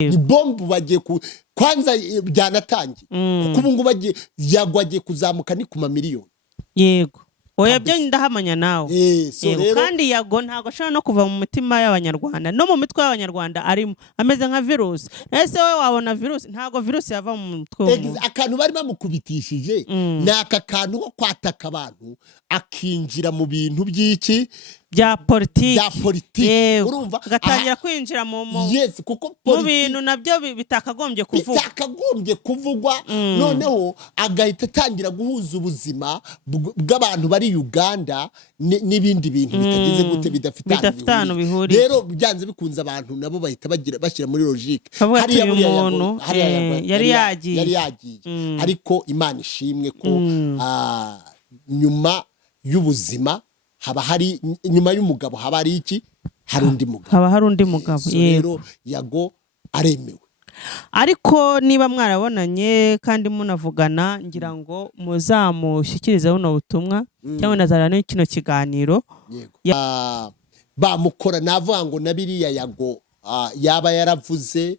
ni bombu bagiye kwanza byanatangiye kuko ubu ngubu agiye kuzamuka ni ku mamiliyoni. Yego oya byo ndahamanya nawe. So rero kandi yago ntago ashobora no kuva mu mitima y'abanyarwanda no mu mitwe y'abanyarwanda arimo ameze nka virus. Ese we wabona virus ntago virus yava mu mutwe w'umuntu. Akantu bari bamukubitishije ni aka kantu ko kwataka abantu akinjira mu bintu by'iki bya politiki urumva gatangira kwinjira mu kuko mu bintu nabyo bitakagombye kuvugwa noneho agahita atangira guhuza ubuzima bw'abantu bari Uganda n'ibindi bintu bitagize gute bidafitana bihuriye. Rero byanze bikunze abantu nabo bahita bashyira muri logique hariya umuntu yari yagiye ariko Imana ishimwe ko nyuma y'ubuzima haba hari nyuma y'umugabo haba hari iki hari undi mugabo rero yago aremewe. Ariko niba mwarabonanye kandi munavugana ngira ngo muzamushyikirize buno butumwa cyangwa nazarana kino kiganiro bamukora navuga ngo nabiriya yago yaba yaravuze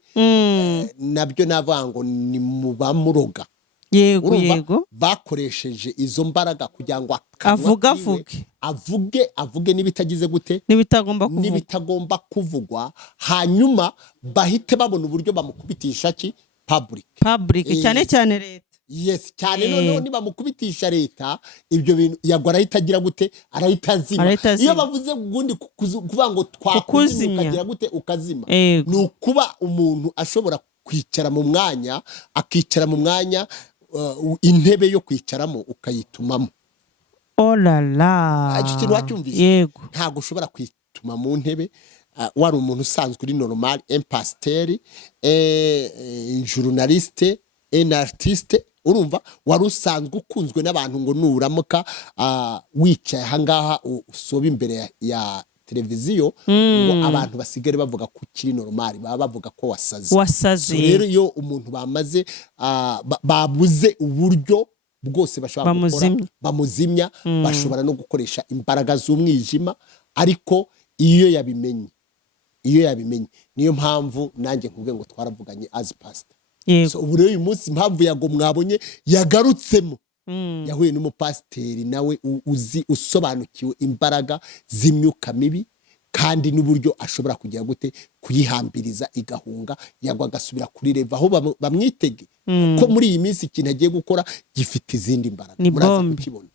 nabyo navuga ngo ni mubamuroga. Yego bakoresheje izo mbaraga kugira ngo avuge n'ibitagize gute n'ibitagomba kuvugwa hanyuma bahite babona uburyo bamukubitisha public cyane leta. Cyane noneho niba mukubitisha leta ibyo bintu yago arahita agira gute arahita azima. Iyo bavuze ubundi kuvuga ngo twakuzimya ukagira gute ukazima ni ukuba umuntu ashobora kwicara mu mwanya akicara mu mwanya intebe yo kwicaramo ukayitumamo. Ikintu wacyumvise ntago ushobora kwituma mu ntebe wari umuntu usanzwe uri normal pasteur journaliste artiste urumva wari usanzwe ukunzwe n'abantu ngo nuramuka wicaye ahangaha usoba imbere ya televiziyo ngo abantu basigare bavuga ko kiri normal baba bavuga ko wasaze. Rero iyo umuntu bamaze babuze uburyo bwose bashobora gukora bamuzimya bashobora no gukoresha imbaraga z'umwijima ariko iyo yabimenye niyo mpamvu nanjye nkubwe ngo twaravuganye as pastor. So ubu rero uyu munsi impamvu yago mwabonye yagarutsemo yahuye n'umupasiteri nawe usobanukiwe imbaraga z'imyuka mibi kandi n'uburyo ashobora kugira gute kuyihambiriza igahunga yagwa agasubira kuri leva aho bamwitege ko muri iyi minsi ikintu agiye gukora gifite izindi mbaraga muraza kukibona.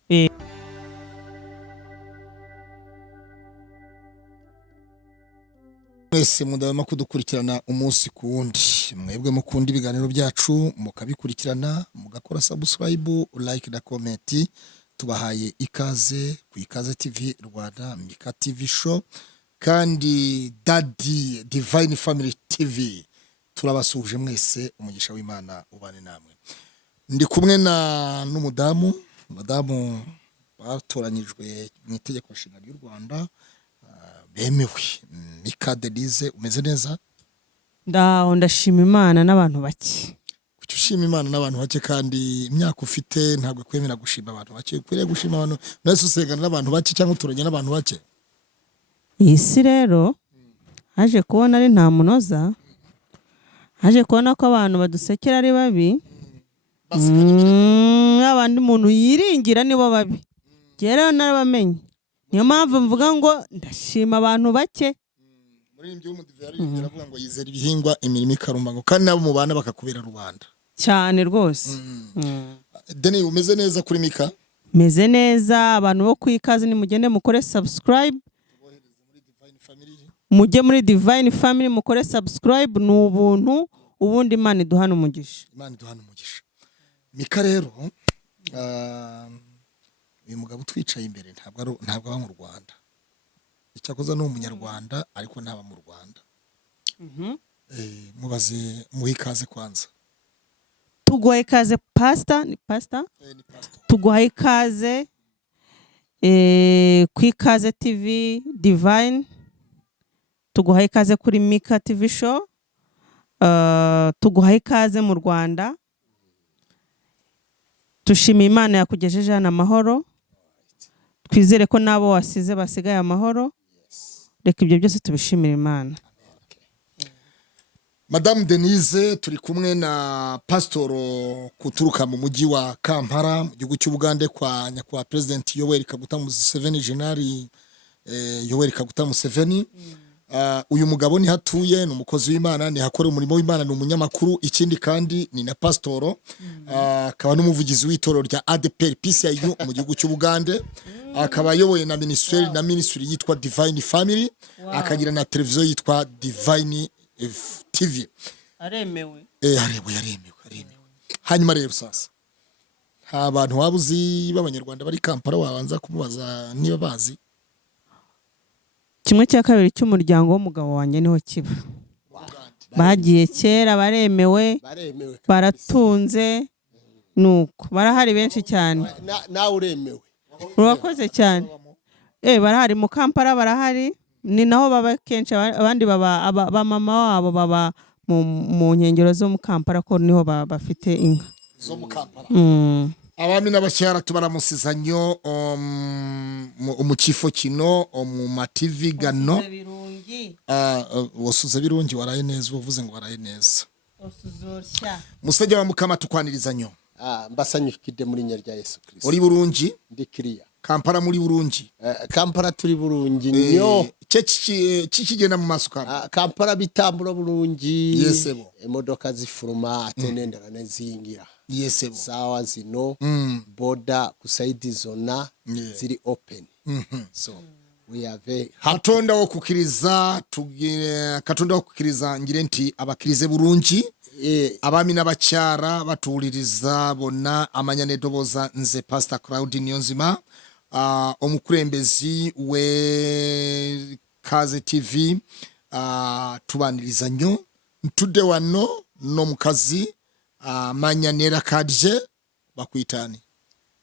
Mwese mudahwema kudukurikirana umunsi ku wundi, mwebwe mukunda ibiganiro byacu mukabikurikirana mugakora subscribe like na comment. Tubahaye ikaze ku Ikaze TV Rwanda, Mika TV show kandi Daddy Divine Family TV. Turabasuje mwese, umugisha w'Imana ubane namwe. Ndi kumwe n'umudamu batoranyijwe mu itegeko nshinga ry'u Rwanda bemewe. Mika Denise, umeze neza? Ndashima Imana n'abantu bake. Kuki ushima Imana n'abantu bake kandi imyaka ufite ntabwo kwemera gushima abantu bake? Ukwiriye gushima abantu nese usengana n'abantu bake cyangwa uturanye n'abantu bake? Isi rero haje kubona ari nta munoza, haje kubona ko abantu badusekera ari babi, abandi umuntu yiringira nibo babi. Rero narabamenye, niyo mpamvu mvuga ngo ndashima abantu bake. Muri ibyo umudiviyari yaravuga ngo yizera ibihingwa imirimo ikarumba ngo kandi nabo mubana bakakubera rubanda cyane rwose. Deni umeze neza kuri Mika? Meze neza. Abantu bo ku Ikaze ni mugende mukore subscribe, mujye muri Divine Family mukore subscribe, ni ubuntu ubundi Imana iduhana umugisha. Mika rero uyu mugabo twicaye imbere ntabwo aba mu Rwanda. Icyakoza ni umunyarwanda ariko ntaba mu Rwanda. Mubaze muhe ikaze kwanza. Tuguhaye ikaze pastor, ni pastor? Tuguhaye ikaze ku Ikaze TV Divine. Tuguhaye ikaze kuri Mika TV show. Tuguhaye ikaze mu Rwanda. Tushimiye Imana yakugejeje hano amahoro. Twizere ko nabo wasize basigaye amahoro. Reka ibyo byose tubishimira Imana. Madame Denise turi kumwe na pasitoro kuturuka mu mujyi wa Kampala mu gihugu cy'Ubugande kwa nyakubahwa President Yoweri Kaguta Museveni General Yoweri Kaguta Museveni. Uyu mugabo ni hatuye, ni umukozi w'Imana, ni hakora umurimo w'Imana, ni umunyamakuru, ikindi kandi ni na pasitoro, akaba n'umuvugizi w'itorero rya ADPR PCIU mu gihugu cy'Ubugande, akaba ayoboye na ministry yitwa Divine Family, akagira na televiziyo yitwa Divine TV. Aremewe. Yaremewe. Hanyuma rero sasa nta bantu wabuzi b'abanyarwanda bari Kampala wabanza kumubaza niba bazi. Kimwe cya kabiri cy'umuryango w'umugabo wanjye niho kiba. Bagiye kera, baremewe, baratunze, nuko barahari benshi cyane. nawe uremewe. Urakoze cyane. Barahari mu Kampala, barahari, ni naho baba kenshi, abandi baba mama wabo baba mu nkengero zo mu Kampala, ko niho bafite inka zo mu Kampala. Abami n'abacyara tubaramusizanyo mu kifo kino mu mativi gano wasuze birungi waraye neza, uvuze ngo waraye neza. Musajja wa Mukama tukwaniriza mbasanyukide muri nya rya Yesu Kristo. Uri burungi ndi kiriya Kampala muri burungi. Kampala turi burungi nyo kikigenda mu maso Kampala bitambura burungi. Yesebo imodoka zifuruma atenendera nezingira. Yesebo sawa zino boda kusaidi zona ziri open. So we have Katonda wo kukiriza tugire, Katonda wo kukiriza ngire nti abakirize burungi. Abami n'abacyara batuliriza bona amanyanedoboza nze Pastor Claude Niyonzima, omukurembezi we Kaze TV, tubaniriza nnyo ntudde wano n'omukazi manyanera kadje bakwitani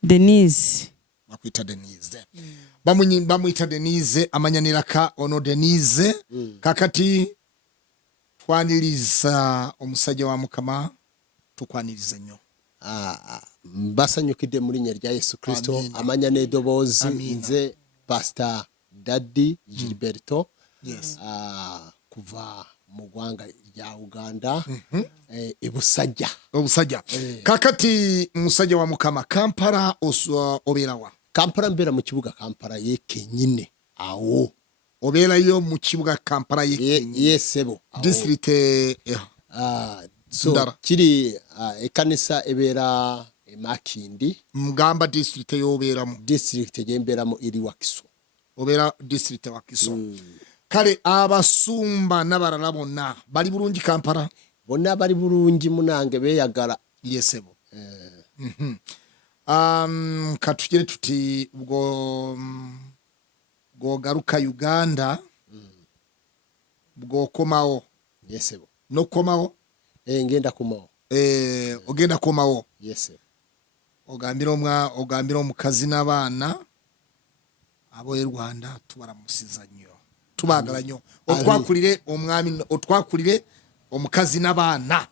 Denise. Bakwita Denise. Bamwita Denise amanyanera ka ono Denise. Kakati twaniriza omusajja wa Mukama tukwaniriza nnyo. mbasanyukide muri nya rya Yesu Kristo. amanyanedobozi nze Pastor Daddy Gilberto. Yes. Kuva mu gwanga rya Uganda. Ibusajja obusajja. Kakati musajja wa Mukama Kampala oberawa. Kampala mbera mu kibuga Kampala yeke nyine awo. Obera yo mu kibuga Kampala yeke yesebo district so Ndara. Kiri ekanisa ebera Makindi Mugamba district yo oberamo. district gemberamo iri Wakiso. Obera district Wakiso. Kale abasumba n'abarala bonna bali bulungi Kampala. Bonna bali bulungi munange beyagala. Yesebo. Katugire tuti ubwo garuka Uganda bwo komawo. Yesebo No komawo. ngenda kumawo. Ogenda komawo. Yesebo ogambira omukazi n'abaana abo y'u Rwanda tubaramusiza nnyo, tubagala nnyo, otwakulire omwami, otwakulire omukazi n'abaana.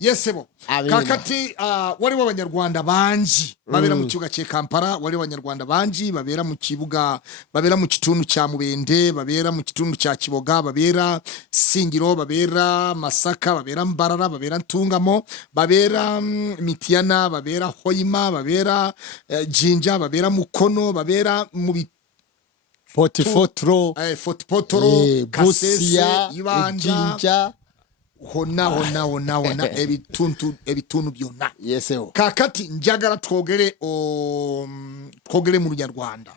Yesebo kakati waliwo abanyarwanda bangi babera mu kibuga kye Kampala, waliwo abanyarwanda bangi babera mu kibuga, babera mu kitundu kya Mubende, babera mu kitundu kya Kiboga, babera Singiro, babera Masaka, babera Mbarara, babera Ntungamo, babera Mitiana, babera Hoima, babera Jinja, babera Mukono, babera mu Potipotro Potipotro, Kasese, Ibanja Jinja, hona ebitundu byonna. Yesebo Kakati njagala twogere mu Runyarwanda.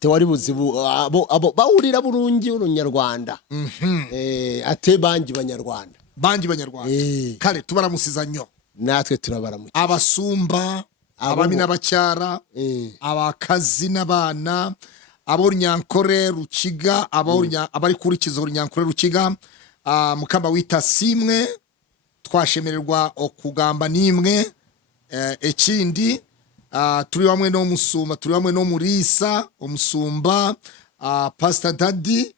tewali buzibu abo bawulira bulungi Olunyarwanda. Ate bangi Banyarwanda. Kale tubaramusiza nnyo. Natwe turabaramukiza. Abasumba, abami n'abacyara, abakazi n'abaana, ab'Orunyankore Rukiga, abari kurikiza Orunyankore Rukiga, Mukama wita simwe, twashemererwa okugamba nimwe. Ekindi turi hamwe n'omusumba, turi hamwe n'omurisa omusumba Pastor Daddy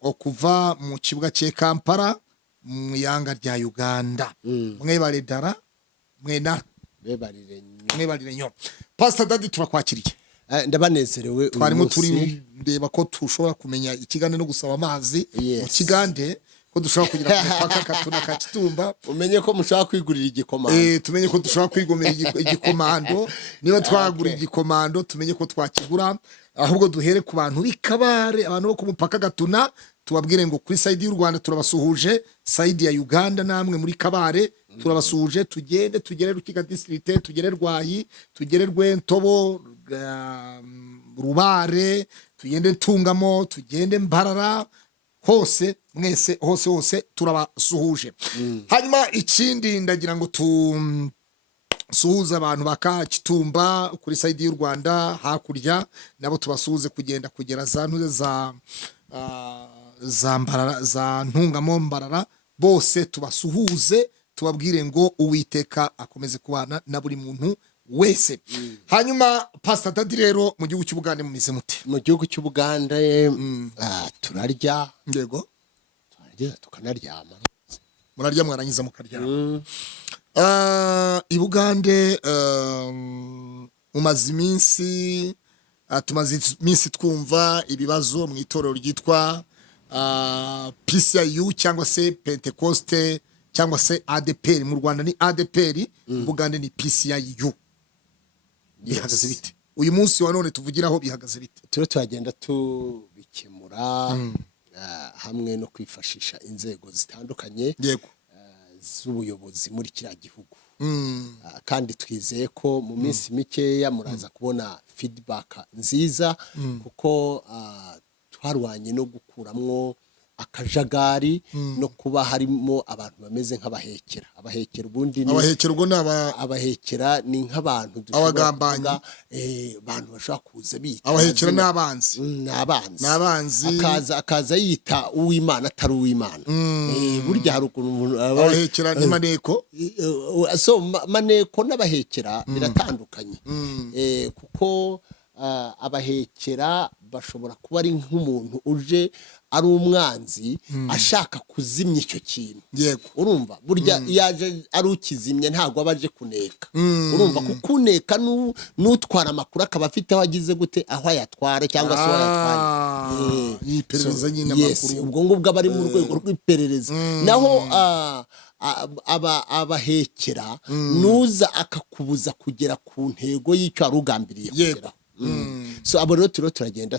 okuva mu kibuga kye Kampala mu yanga rya Uganda. Mwebale ddala mwena Bebalire nnyo. Pastor Daddy turakwakiriye. ndabanezerewe twarimo turi ndeba ko tushobora kumenya ikigande no gusaba amazi mu kigande ko dushobora kugira ku mupaka Gatuna ka Kitumba umenye ko mushaka kwigurira igikomando tumenye ko dushobora kwigomera igikomando niba twagura igikomando tumenye ko twakigura ahubwo duhere ku bantu b'Ikabare abantu bo ku mupaka Gatuna tubabwire ngo kuri side y'u Rwanda turabasuhuje side ya Uganda namwe muri Kabare turabasuhuje tugere Rukiga district tugere Rwayi tugere Rwentobo Rubare tugende Ntungamo tugende Mbarara hose mwese hose turabasuhuje hanyuma ikindi ndagira ngo suhuza abantu baka Kitumba kuri side y'u Rwanda hakurya nabo tubasuhuze kugera za ntuze za Mbarara za Ntungamo Mbarara bose tubasuhuze tubabwire ngo Uwiteka akomeze kubana na buri muntu wese hanyuma Pastor Dadi rero mu gihugu cy'Ubugande mumize mute mu gihugu cy'Ubugande turarya yego turarya tukanaryama murarya mwarangiza mukaryama Ibugande umaze iminsi tumaze iminsi twumva ibibazo mu itorero ryitwa PCIU cyangwa se Pentecoste cyangwa se ADPR mu Rwanda ni ADPR Bugande ni PCIU bihagaze bite uyu munsi wa none tuvugiraho bihagaze bite turagenda tubikemura hamwe no kwifashisha inzego zitandukanye yego z'ubuyobozi muri kiriya gihugu kandi twizeye ko mu minsi mikeya muraza kubona feedback nziza kuko twarwanye no gukuramwo akajagari no kuba harimo abantu bameze nk'abahekera ubundi ni abahekera ubwo abahekera ni nk'abantu abagambanyi abantu bashaka kuza bita abahekera n'abanzi akaza yita uw'Imana atari uw'Imana burya hari ukuntu abahekera ni maneko so maneko n'abahekera biratandukanye kuko abahekera bashobora kuba ari nk'umuntu uje ari umwanzi ashaka kuzimya icyo kintu yego urumva burya yaje ari ukizimya ntago abaje kuneka urumva kukuneka n'utwara amakuru akaba afite aho agize gute aho ayatware cyangwa se aho ayatware yiperereza nyine amakuru ubwo ngubwo abari mu rwego rw'iperereza naho abahekera nuza akakubuza kugera ku ntego y'icyo arugambiriye kugeraho so abo rero turagenda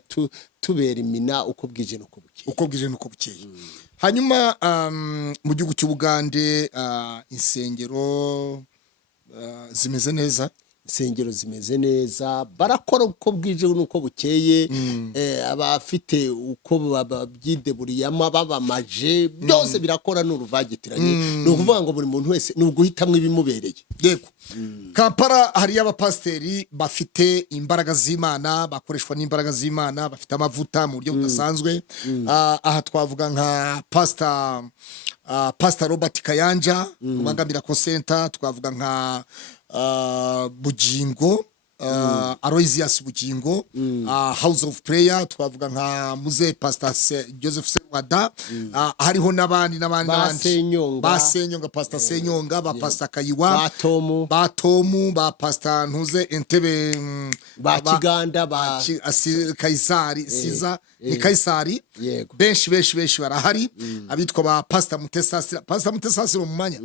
tubera imina uko bwije nuko bukeye hanyuma mu gihugu cy'Ubugande insengero zimeze neza insengero zimeze neza barakora uko bwije nuko bukeye abafite uko babyideburiyamo babamaje byose birakora n'uruvagitiranye no kuvuga ngo buri muntu wese n'uguhitamwe ibimubereye yego Kampala hari abapasteri bafite imbaraga z'Imana bakoreshwa n'imbaraga z'Imana bafite amavuta mu buryo budasanzwe aha twavuga nka Pastor Robert Kayanja ubangamira ko center twavuga nka Bugingo Aloysius Bugingo House of Prayer twavuga nka Muze Pastor Joseph Sewada hariho n'abandi Basenyonga Pastor Senyonga ba Pastor Kayiwa Batomu ba Pastor Ntuze Entebe ba Kiganda ba Kaisari Siza ni Kaisari benshi barahari abitwa ba Pastor Mutesasira mu manya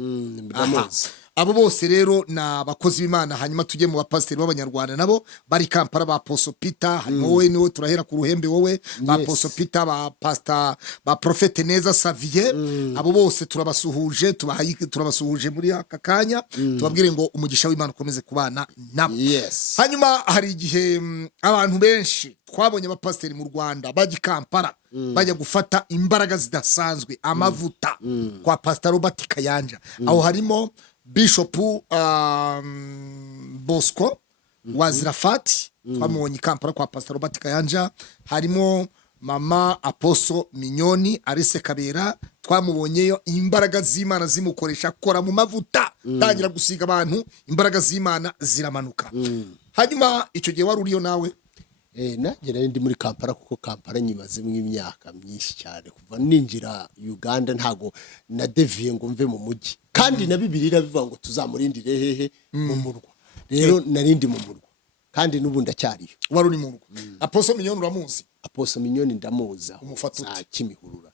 abo bose rero na abakozi b'Imana hanyuma tujye mu bapasteri b'abanyarwanda nabo bari Kampala ba Apostle Peter hanyuma wowe niwe turahera ku ruhembe wowe ba Apostle Peter ba Pastor ba Prophete Neza Xavier abo bose turabasuhuje turabasuhuje muri aka kanya tubabwire ngo umugisha w'Imana ukomeze kubana nabo hanyuma hari igihe abantu benshi twabonye abapasteri mu Rwanda bajya Kampala bajya gufata imbaraga zidasanzwe amavuta kwa Pastor Robert Kayanja aho harimo Bishop Bosco wa Zirafati twamubonye Kampala kwa Pastor Robert Kayanja harimo Mama Apostle Minyoni Arise Kabera twamubonyeyo imbaraga z'Imana zimukoresha akora mu mavuta tangira gusiga abantu imbaraga z'Imana ziramanuka hanyuma icyo gihe wari uriyo nawe nagera ndi muri Kampala kuko Kampala nyimazemo imyaka myinshi cyane kuva ninjira Uganda ntago na deviye ngo mve mu mujyi kandi na Bibiliya bivuga ngo tuzamurindire hehe mu murwa rero narindi mu murwa kandi n'ubu ndacyariyo. wari uri mu rugo. Apostle Mignone uramuzi? Apostle Mignone ndamuzi aho Umufata ute? Kimihurura.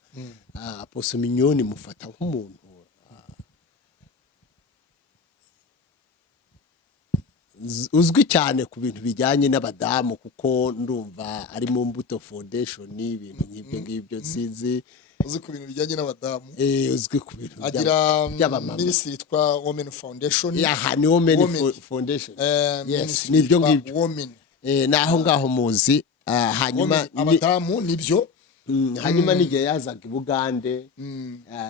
Apostle Mignone mufata nk'umuntu uzwi cyane ku bintu bijyanye n'abadamu, kuko ndumva ari mu Mbuto Foundation n'ibintu nk'ibyo ngibyo sinzi. Uzi ku bintu bijyanye n'abadamu? Uzwi ku bintu agira by'abamama. Ministry yitwa Women Foundation. Ni Women Foundation. Yes, nibyo ngibyo. Women. Naho ngaho muzi. Hanyuma abadamu nibyo. Hanyuma n'igihe yazaga i Bugande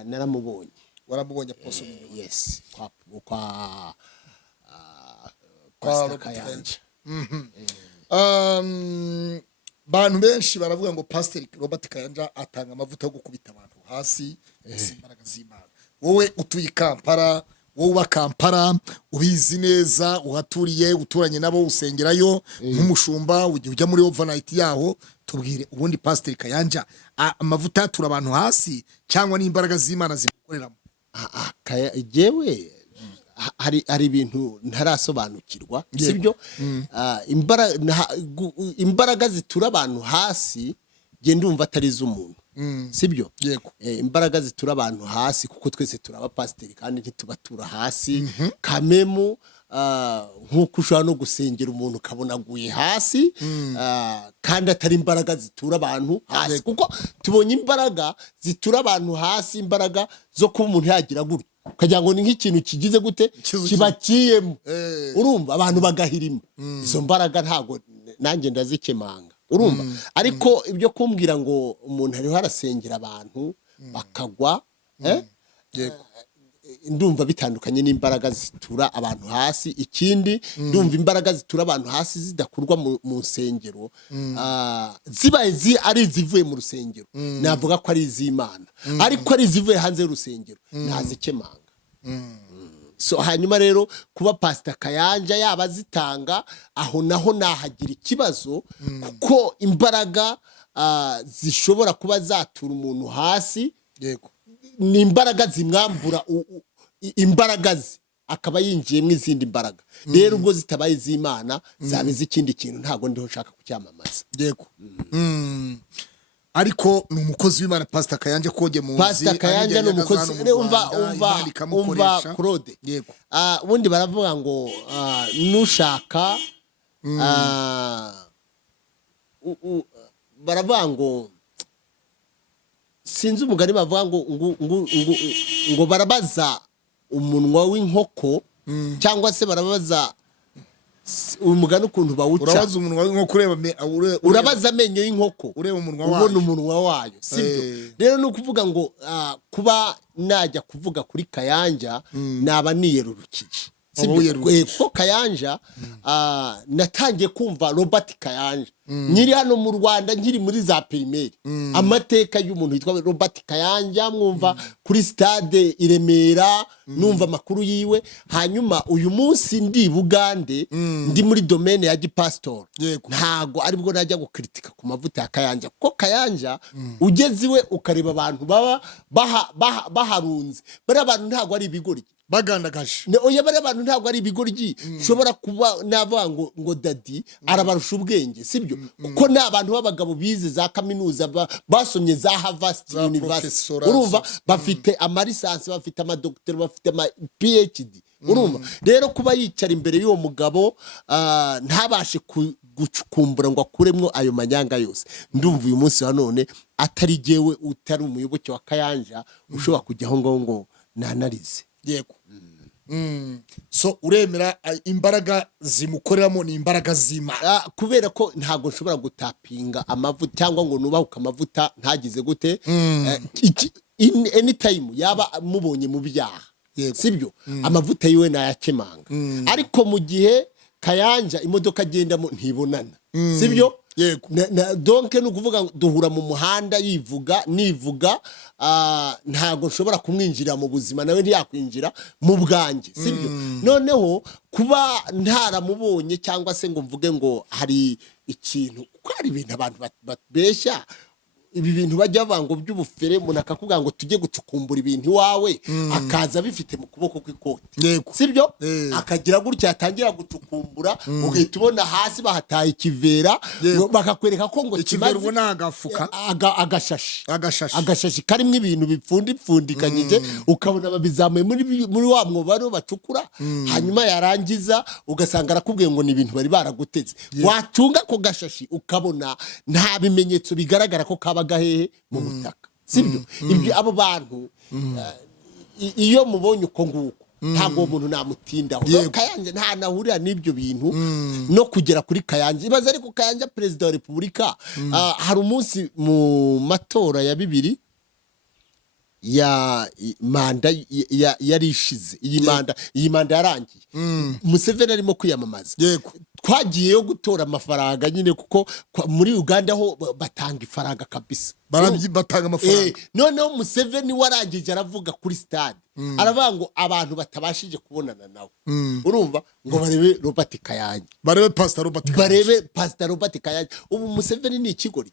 naramubonye. Waramubonye Apostle Mignone? Yes, kwa Kayanja. Bantu benshi baravuga ngo Pastor Robert Kayanja atanga amavuta yo gukubita abantu hasi, imbaraga z'Imana. Wowe utuye Kampala, wowe uba Kampala, ubizi neza, uhaturiye, uturanye nabo, usengerayo nk'umushumba, ujya muri overnight yaho, tubwire ubundi Pastor Kayanja amavuta atura abantu hasi cyangwa n'imbaraga z'Imana zimukoreramo? Jewe hari ibintu ntarasobanukirwa, sibyo? Imbaraga zitura abantu hasi je ndumva atari iz'umuntu, sibyo? Yego. Imbaraga zitura abantu hasi kuko twese turaba pasiteri kandi ntitubatura hasi. Kamemu nk'uko ushobora no gusengera umuntu ukabona aguye hasi, kandi atari imbaraga zitura abantu hasi, kuko tubonye imbaraga zitura abantu hasi, imbaraga zo kuba umuntu yagira gutya ukagira ngo ni nk'ikintu kigize gute kibakiyemo, urumva abantu bagahirima. Izo mbaraga ntago nanjye ndazikemanga, urumva. Ariko ibyo kumbwira ngo umuntu ariho arasengera abantu bakagwa, ndumva bitandukanye n'imbaraga zitura abantu hasi. Ikindi ndumva imbaraga zitura abantu hasi zidakurwa mu nsengero, zibaye ari izivuye mu rusengero navuga ko ari iz'Imana, ariko ari izivuye hanze y'urusengero ntazikemanga. So hanyuma rero kuba Pastor Kayanja yaba zitanga aho naho nahagira ikibazo, kuko imbaraga zishobora kuba zatura umuntu hasi, yego, ni imbaraga zimwambura imbaraga ze akaba yinjiyemo izindi mbaraga. Rero ubwo zitabaye iz'Imana zabe z'ikindi kintu, ntago ndiho nshaka kucyamamaza. Yego. Ariko ni umukozi w'Imana Pastor Kayanja koge muzi. Pastor Kayanja ni umukozi. Umva Claude. Yego. Ubundi baravuga ngo nushaka baravuga ngo sinzi umugani bavuga ngo barabaza umunwa w'inkoko, cyangwa se barabaza umugani ukuntu bawuca. Urabaza umunwa w'inkoko urabaza amenyo y'inkoko ureba umunwa wayo, ubona umunwa wayo, sibyo? Rero ni ukuvuga ngo kuba najya kuvuga kuri Kayanja naba niyerurukije, ko Kayanja natangiye kumva Robert Kayanja nyiri hano mu Rwanda, nkiri muri za primaire. Amateka y'umuntu yitwa Robert Kayanja mwumva kuri stade i Remera, numva amakuru yiwe. Hanyuma uyu munsi ndi Bugande, ndi muri domaine ya gipastor, ntago aribwo najya gukritika ku mavuta ya Kayanja, ko Kayanja ugeze iwe ukareba abantu baba baharunze, bari abantu ntago ari ibigori bagandagaje. Oya, bari abantu ntago ari ibigoryi. Ushobora kuba navuga ngo dadi arabarusha ubwenge, sibyo? Kuko ni abantu b'abagabo bize za kaminuza, basomye za Harvard University, urumva, bafite amalisansi, bafite amadoktora, bafite ama PhD, urumva. Rero kuba yicara imbere y'uwo mugabo ntabashe gucukumbura ngo akuremwo ayo manyanga yose, ndumva uyu munsi wa none atari jewe utari umuyoboke wa Kayanja ushobora kujyaho ngo nanarize. Yego. So uremera imbaraga zimukoreramo ni imbaraga z'Imana? Kubera ko ntago nshobora gutapinga amavuta cyangwa ngo nubahuka amavuta ntagize gute, anytime yaba mubonye mu byaha, sibyo? Amavuta yiwe nayakemanga. Ariko mu gihe Kayanja imodoka agendamo ntibonana, sibyo? Yego. Donc ni ukuvuga duhura mu muhanda nivuga, ntago nshobora kumwinjira mu buzima, nawe ntiyakwinjira mu bwanjye, sibyo? Noneho kuba ntaramubonye cyangwa se ngo mvuge ngo hari ikintu, kuko hari ibintu abantu babeshya ibi bintu bajya bavuga ngo by'ubufere umuntu akakubwira ngo tujye gucukumbura ibintu iwawe akaza bifite mu kuboko kw'ikoti sibyo akagira gutya yatangira gucukumbura ugahita ubona hasi bahataye ikivera bakakwereka ko ngo ikivera ubona agafuka agashashi karimo ibintu bipfundikanyije ukabona babizamuye muri wa mwobo bacukura hanyuma yarangiza ugasanga arakubwiye ngo ni ibintu bari baraguteze watunga ko gashashi ukabona nta bimenyetso bigaragara ko kabaga hehe mu butaka sibyo ibyo abo bantu iyo mubonye uko nguko ntabwo umuntu namutindaho Kayanja nta nahurira n'ibyo bintu no kugera kuri Kayanja ibaza ariko Kayanja perezida wa repubulika hari umunsi mu matora ya 2000 ya manda yarishize iyi manda yarangiye Museveni arimo kwiyamamaza twagiyeyo gutora amafaranga nyine kuko muri Uganda ho batanga ifaranga kabisa batanga amafaranga noneho Museveni warangije aravuga kuri stade aravuga ngo abantu batabashije kubonana nawe urumva ngo barebe Robert Kayanja barebe Pastor Robert Kayanja ubu Museveni ni ikigoryi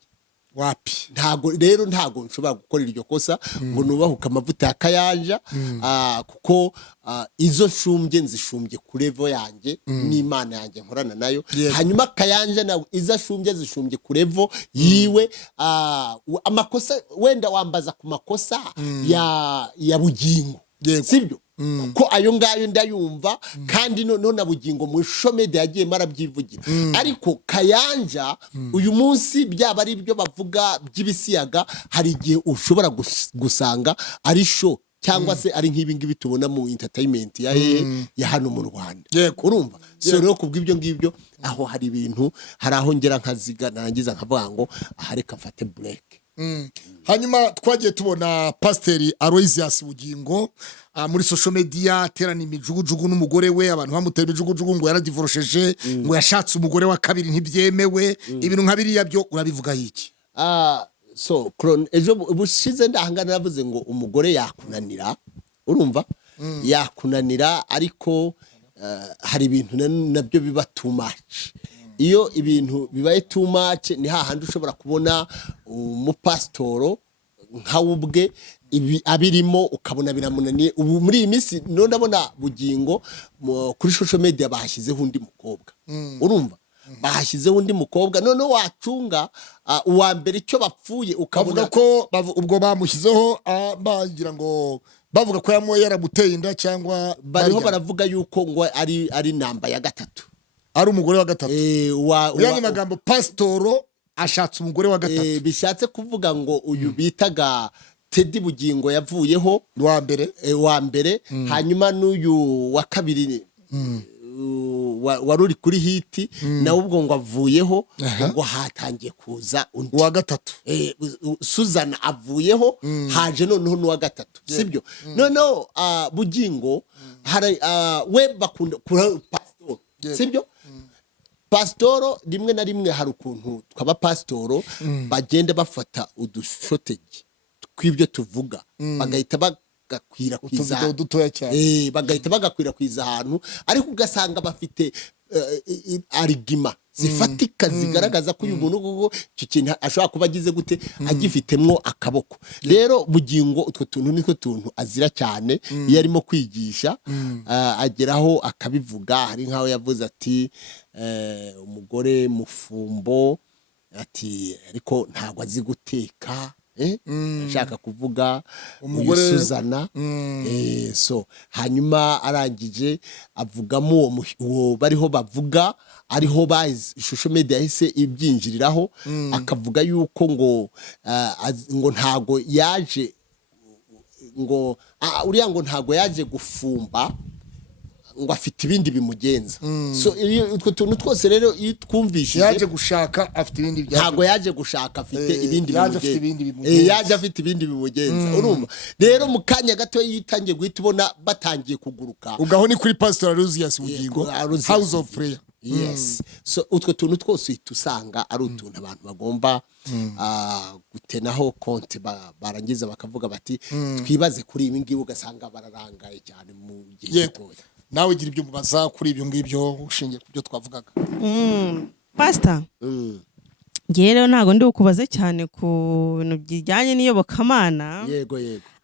wapi ntago nshobora gukora iryo kosa ngo nubahuka amavuta ya Kayanja kuko izo nshumbye nzishumbye ku level yanjye n'Imana yanjye nkorana nayo hanyuma Kayanja nawe izo ashumbye zishumbye ku level yiwe amakosa wenda wambaza ku makosa ya bugingo sibyo ko ayo ngayo ndayumva kandi none abugingo mu shomede yagiye marabyivugira ariko Kayanja uyu munsi byaba ari byo bavuga by'ibisiyaga hari igihe ushobora gusanga ari show cyangwa se ari nk'ibi ngibi tubona mu entertainment ya hano mu Rwanda urumva so rero kubw'ibyo ngibyo aho hari ibintu hari aho ngera nkaziga narangiza nkavuga ngo ahareka mfate break hanyuma twagiye tubona Pasiteri Aloysius Bugingo muri social media terana imijugujugu n'umugore we abantu bamutera imijugujugu ngo yaradivorosheje ngo yashatse umugore wa kabiri ntibyemewe ibintu nka biriya byo urabivuga iki so ejo bushize ndahangana navuze ngo umugore yakunanira urumva yakunanira ariko hari ibintu nabyo biba too much iyo ibintu bibaye too much ni hahandi ushobora kubona umupasitoro nkawe ubwe abirimo ukabona biramunaniye ubu muri iyi minsi none ndabona Bugingo kuri social media bahashyizeho undi mukobwa urumva bahashyizeho undi mukobwa none wacunga uwa mbere icyo bapfuye ukabona ko ubwo bamushyizeho bagira ngo bavuga ko yaramuteye inda cyangwa bariho baravuga yuko ngo ari namba ya gatatu ari umugore wa gatatu yani magambo pasitoro ashatse umugore wa gatatu bishatse kuvuga ngo uyu bitaga Teddy Bugingo yavuyeho wa mbere hanyuma n'uyu wa kabiri waruri kuri hiti nawe ubwo ngo avuyeho ngo hatangiye kuza undi wa gatatu Suzana avuyeho haje noneho n'uwa gatatu sibyo noneho Bugingo hari we bakunda pasitoro sibyo pasitoro rimwe na rimwe hari ukuntu twaba pasitoro bagenda bafata udushotegi tw'ibyo tuvuga bagahita bagakwirakwiza bagahita bagakwirakwiza ahantu ariko ugasanga bafite arigima zifatika zigaragaza ko uyu muntu gugo icyo kintu ashobora kuba agize gute agifitemo akaboko rero Bugingo utwo tuntu nitwo tuntu azira cyane iyo arimo kwigisha ageraho akabivuga hari nkaho yavuze ati umugore mufumbo ati ariko ntabwo azi guteka nshaka kuvuga umugore Suzana so hanyuma arangije avugamo uwo bariho bavuga ariho social media yahise ibyinjiriraho akavuga yuko ngo ntago yaje ngo uriya ngo ntago yaje gufumba ngo afite ibindi bimugenza so utwo tuntu twose rero iyo twumvishije yaje gushaka afite ibindi ntago yaje gushaka afite ibindi bimugenza yaje afite ibindi bimugenza urumva rero mu kanya gato yitangiye guhita ubona batangiye kuguruka ugaho ni kuri Pastor Aloysius Bugingo House of Prayer yes so utwo tuntu twose uhita usanga ari utuntu abantu bagomba gutenaho konti barangiza bakavuga bati twibaze kuri ibi ngibi ugasanga bararangaye cyane mu gihe gitoya nawe ugira ibyo mubaza kuri ibyo ngibyo ushingiye ku byo twavugaga Pastor ngewe rero ntabwo ndi bukubaze cyane ku bintu bijyanye n'iyobokamana, yego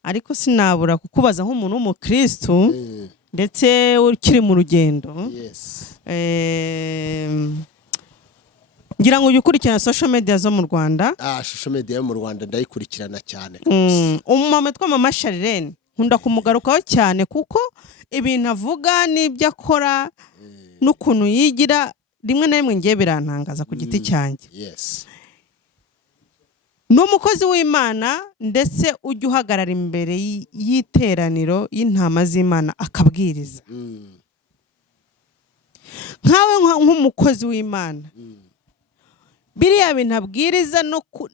ariko sinabura kukubaza nk'umuntu w'umukristo ndetse ukiri mu rugendo. yes ngira ngo ujye ukurikirana social media zo mu Rwanda. social media yo mu Rwanda ndayikurikirana cyane. Umumama witwa Mama Charlene nkunda kumugarukaho cyane kuko ibintu avuga n'ibyo akora n'ukuntu yigira rimwe na rimwe ngiye birantangaza ku giti cyanjye. yes ni umukozi w'Imana ndetse ujya uhagarara imbere y'iteraniro y'intama z'Imana akabwiriza. nkawe nk'umukozi w'Imana biriya bintu abwiriza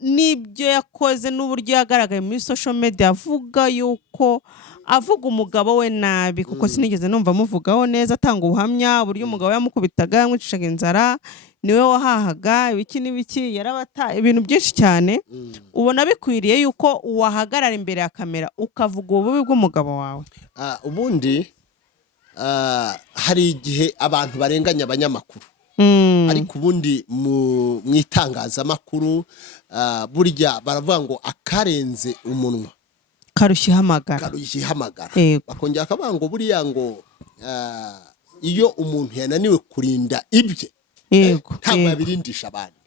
n'ibyo yakoze n'uburyo yagaragaye muri social media avuga yuko avuga umugabo we nabi, kuko sinigeze numva amuvugaho neza, atanga ubuhamya uburyo umugabo yamukubitaga yamwicishaga inzara, niwe wahahaga ibiki n'ibiki, yarabata ibintu byinshi cyane. ubona bikwiriye yuko wahagarara imbere ya kamera ukavuga ububi bw'umugabo wawe. ubundi hari igihe abantu barenganya abanyamakuru, ariko ubundi mu itangazamakuru burya baravuga ngo akarenze umunwa karushya ihamagara. bakongera akavuga ngo buriya ngo iyo umuntu yananiwe kurinda ibye ntabwo yabirindisha abantu.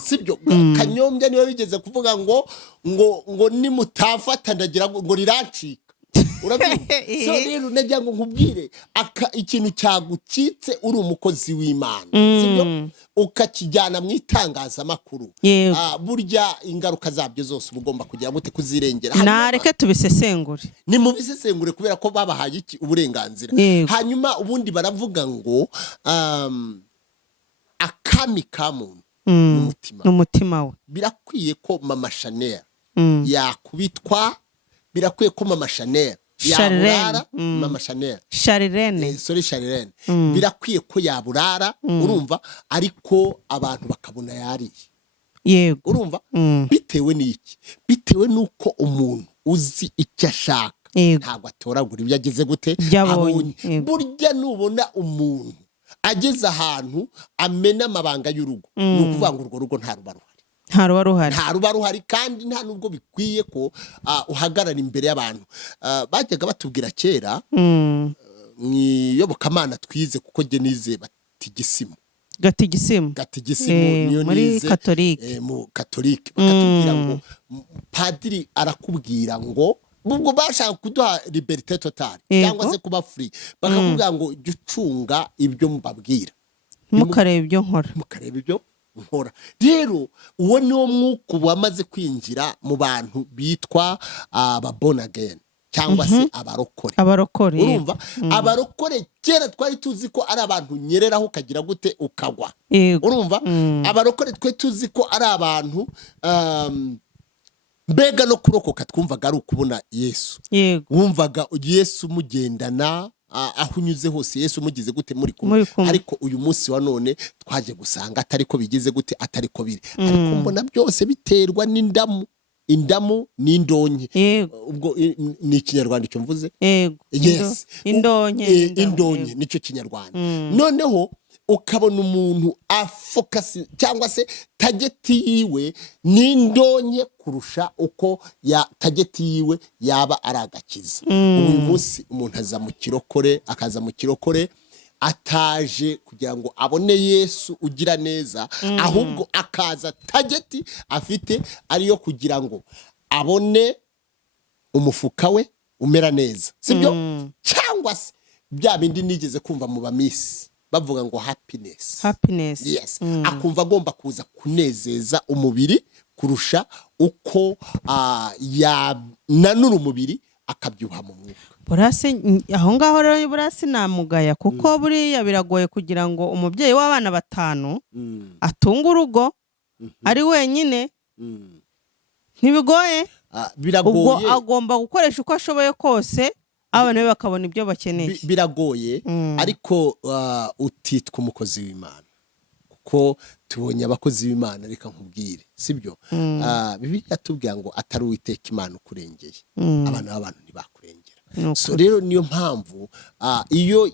sibyo Kanyombya niwe bigeze kuvuga ngo nimutafata ndagira ngo rirancika. urabyumva so rero nagira ngo nkubwire ikintu cyagukitse uri umukozi w'Imana, sibyo ukakijyana mu itangazamakuru, burya ingaruka zabyo zose ugomba kugira gute kuzirengera. nareke tubisesengure, ni mu bisesengure kubera ko babahaye iki uburenganzira. hanyuma ubundi baravuga ngo akami ka muntu n'umutima we. birakwiye ko Mama Chanel yakubitwa, birakwiye ko Mama Chanel yaburara. Mama Chanel Charlene birakwiye ko yaburara, urumva, ariko abantu bakabona yariye. urumva bitewe n'iki? Bitewe n'uko umuntu uzi icyo ashaka ntabwo atoragura ibyo ageze gute abonye. burya nubona umuntu ageze ahantu amena amabanga y'urugo, ni ukuvuga ngo urwo rugo nta ruba ruhari kandi nta nubwo bikwiye ko uhagarara imbere y'abantu. bajyaga batubwira kera mu iyobokamana twize, kuko jye nize Gatigisimu niyo muri Katolike. mu Katolike bakatubwira ngo padiri arakubwira ngo ubwo bashaka kuduha liberté totale cyangwa se kuba free, bakakubwira ngo jya ucunga ibyo mubabwira, mukareba ibyo nkora. rero uwo niwo mwuka wamaze kwinjira mu bantu bitwa aba born again cyangwa se abarokore. urumva abarokore kera twari tuzi ko ari abantu nyereraho ukagira gute ukagwa. urumva abarokore twe tuzi ko ari abantu mbega no kurokoka twumvaga ari ukubona Yesu. wumvaga Yesu mugendana aho unyuze hose, Yesu mugize gute muri kumwe. ariko uyu munsi wa none twaje gusanga atari ko bigize gute, atari ko biri. ariko mbona byose biterwa indamu n'indonke. ubwo ni ikinyarwanda icyo mvuze. yes indonke nicyo kinyarwanda. noneho ukabona umuntu afokasi cyangwa se tageti yiwe n'indonke kurusha uko tageti yiwe yaba ari agakiza. uyu munsi umuntu akaza mu kirokore ataje kugira ngo abone Yesu ugira neza, ahubwo akaza tageti afite ariyo kugira ngo abone umufuka we umera neza, sibyo? cyangwa se bya bindi nigeze kumva mu bamisi bavuga ngo happiness. yes akumva agomba kuza kunezeza umubiri kurusha uko yananura umubiri akabyuha mu mwuka. aho ngaho rero burasi namugaya, kuko buriya biragoye kugira ngo umubyeyi w'abana 5 atunge urugo ari wenyine. ntibigoye, ubwo agomba gukoresha uko ashoboye kose abana be bakabona ibyo bakeneye. biragoye ariko utitwa umukozi w'Imana, kuko tubonye abakozi b'Imana, reka nkubwire, sibyo? Bibiliya tubwira ngo atari Uwiteka Imana ukurengeye, abana b'abantu ntibakurengera. so rero niyo mpamvu iyo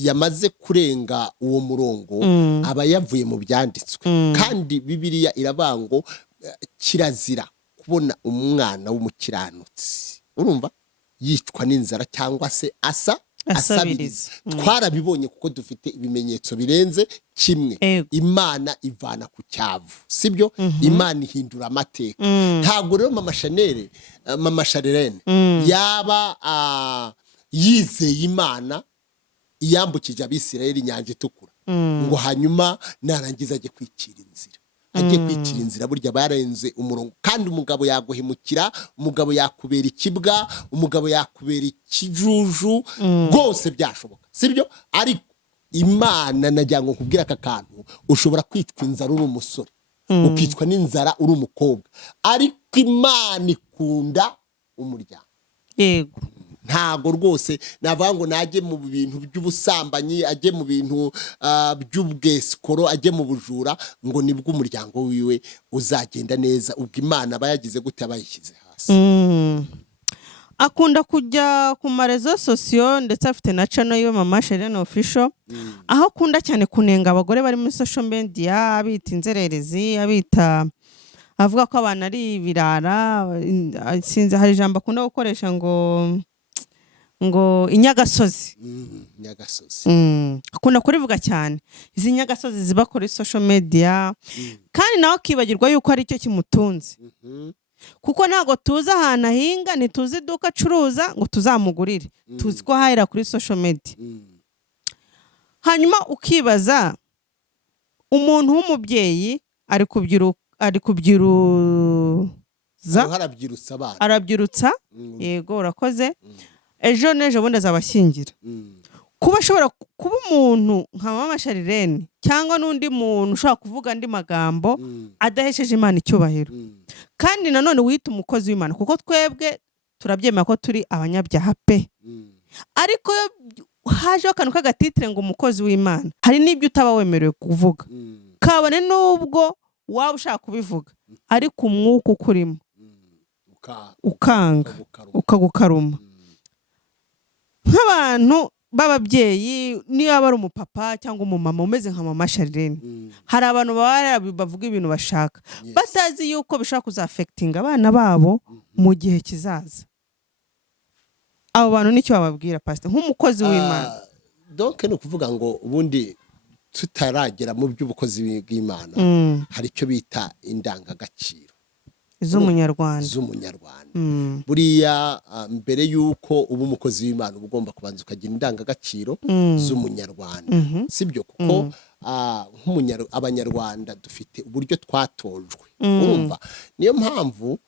yamaze kurenga uwo murongo aba yavuye mu byanditswe kandi Bibiliya iravuga ngo kirazira kubona umwana w'umukiranutsi urumva yicwa n'inzara cyangwa se asabiriza. Twarabibonye kuko dufite ibimenyetso birenze kimwe. Imana ivana ku cyavu, sibyo? Imana ihindura amateka. Ntabwo rero mama Sharlene yaba yizeye Imana iyambukije Abisirayeli inyanja itukura ngo hanyuma narangiza ajye kwicira inzira. Ajye kwicira inzira burya barenze umurongo, kandi umugabo yaguhemukira, umugabo yakubera ikibwa, umugabo yakubera ikijuju, rwose byashoboka, sibyo? Ariko Imana najya ngo nkubwira aka kantu, ushobora kwicwa inzara uri umusore, ukicwa n'inzara uri umukobwa, ariko Imana ikunda umuryango. Yego. Ntago rwose navuga ngo najye mu bintu by'ubusambanyi, ajye mu bintu by'ubwesikoro, ajye mu bujura, ngo nibwo umuryango wiwe uzagenda neza. Ubwo Imana bayagize gute abayishyize hasi. Akunda kujya ku marezo sosiyo ndetse afite na channel yiwe Mama Sharlene Official, aho akunda cyane kunenga abagore bari muri social media, abita inzererezi, abita avuga ko abantu ari ibirara, sinzi hari ijambo akunda gukoresha ngo inyagasozi. Akunda kurivuga cyane izi nyagasozi ziba kuri social media, kandi nawe akibagirwa yuko ari cyo kimutunze. Kuko ntago tuzi ahantu ahinga, ntituzi iduka acuruza ngo tuzamugurire, tuzi ko ahahira kuri social media. Hanyuma ukibaza umuntu w'umubyeyi ari arabyirutsa. Yego, urakoze. Ejo n'ejo bundi azabashyingira. Kuba ashobora kuba umuntu nka Mama Sharlene cyangwa n'undi muntu ushobora kuvuga andi magambo adahesheje Imana icyubahiro, kandi nanone wita umukozi w'Imana, kuko twebwe turabyemera ko turi abanyabyaha pe, ariko hajeho akantu k'agatitire ngo umukozi w'Imana, hari n'ibyo utaba wemerewe kuvuga, kabone n'ubwo waba ushaka kubivuga, ariko umwuka ukurimo ukanga ukagukaruma. Nk'abantu b'ababyeyi, niyo aba ari umupapa cyangwa umumama umeze nka Mama Sharlene, hari abantu bavuga ibintu bashaka batazi yuko bishobora kuzafectinga abana babo mu gihe kizaza. Abo bantu nicyo bababwira pastor nk'umukozi w'Imana. Donc no kuvuga ngo ubundi tutaragera mu by'ubukozi bw'Imana, hari icyo bita indangagaciro z'umunyarwanda. Buriya mbere yuko uba umukozi w'Imana ugomba kubanza ukagira indangagaciro z'umunyarwanda, sibyo? Kuko abanyarwanda dufite uburyo twatojwe, urumva? Niyo mpamvu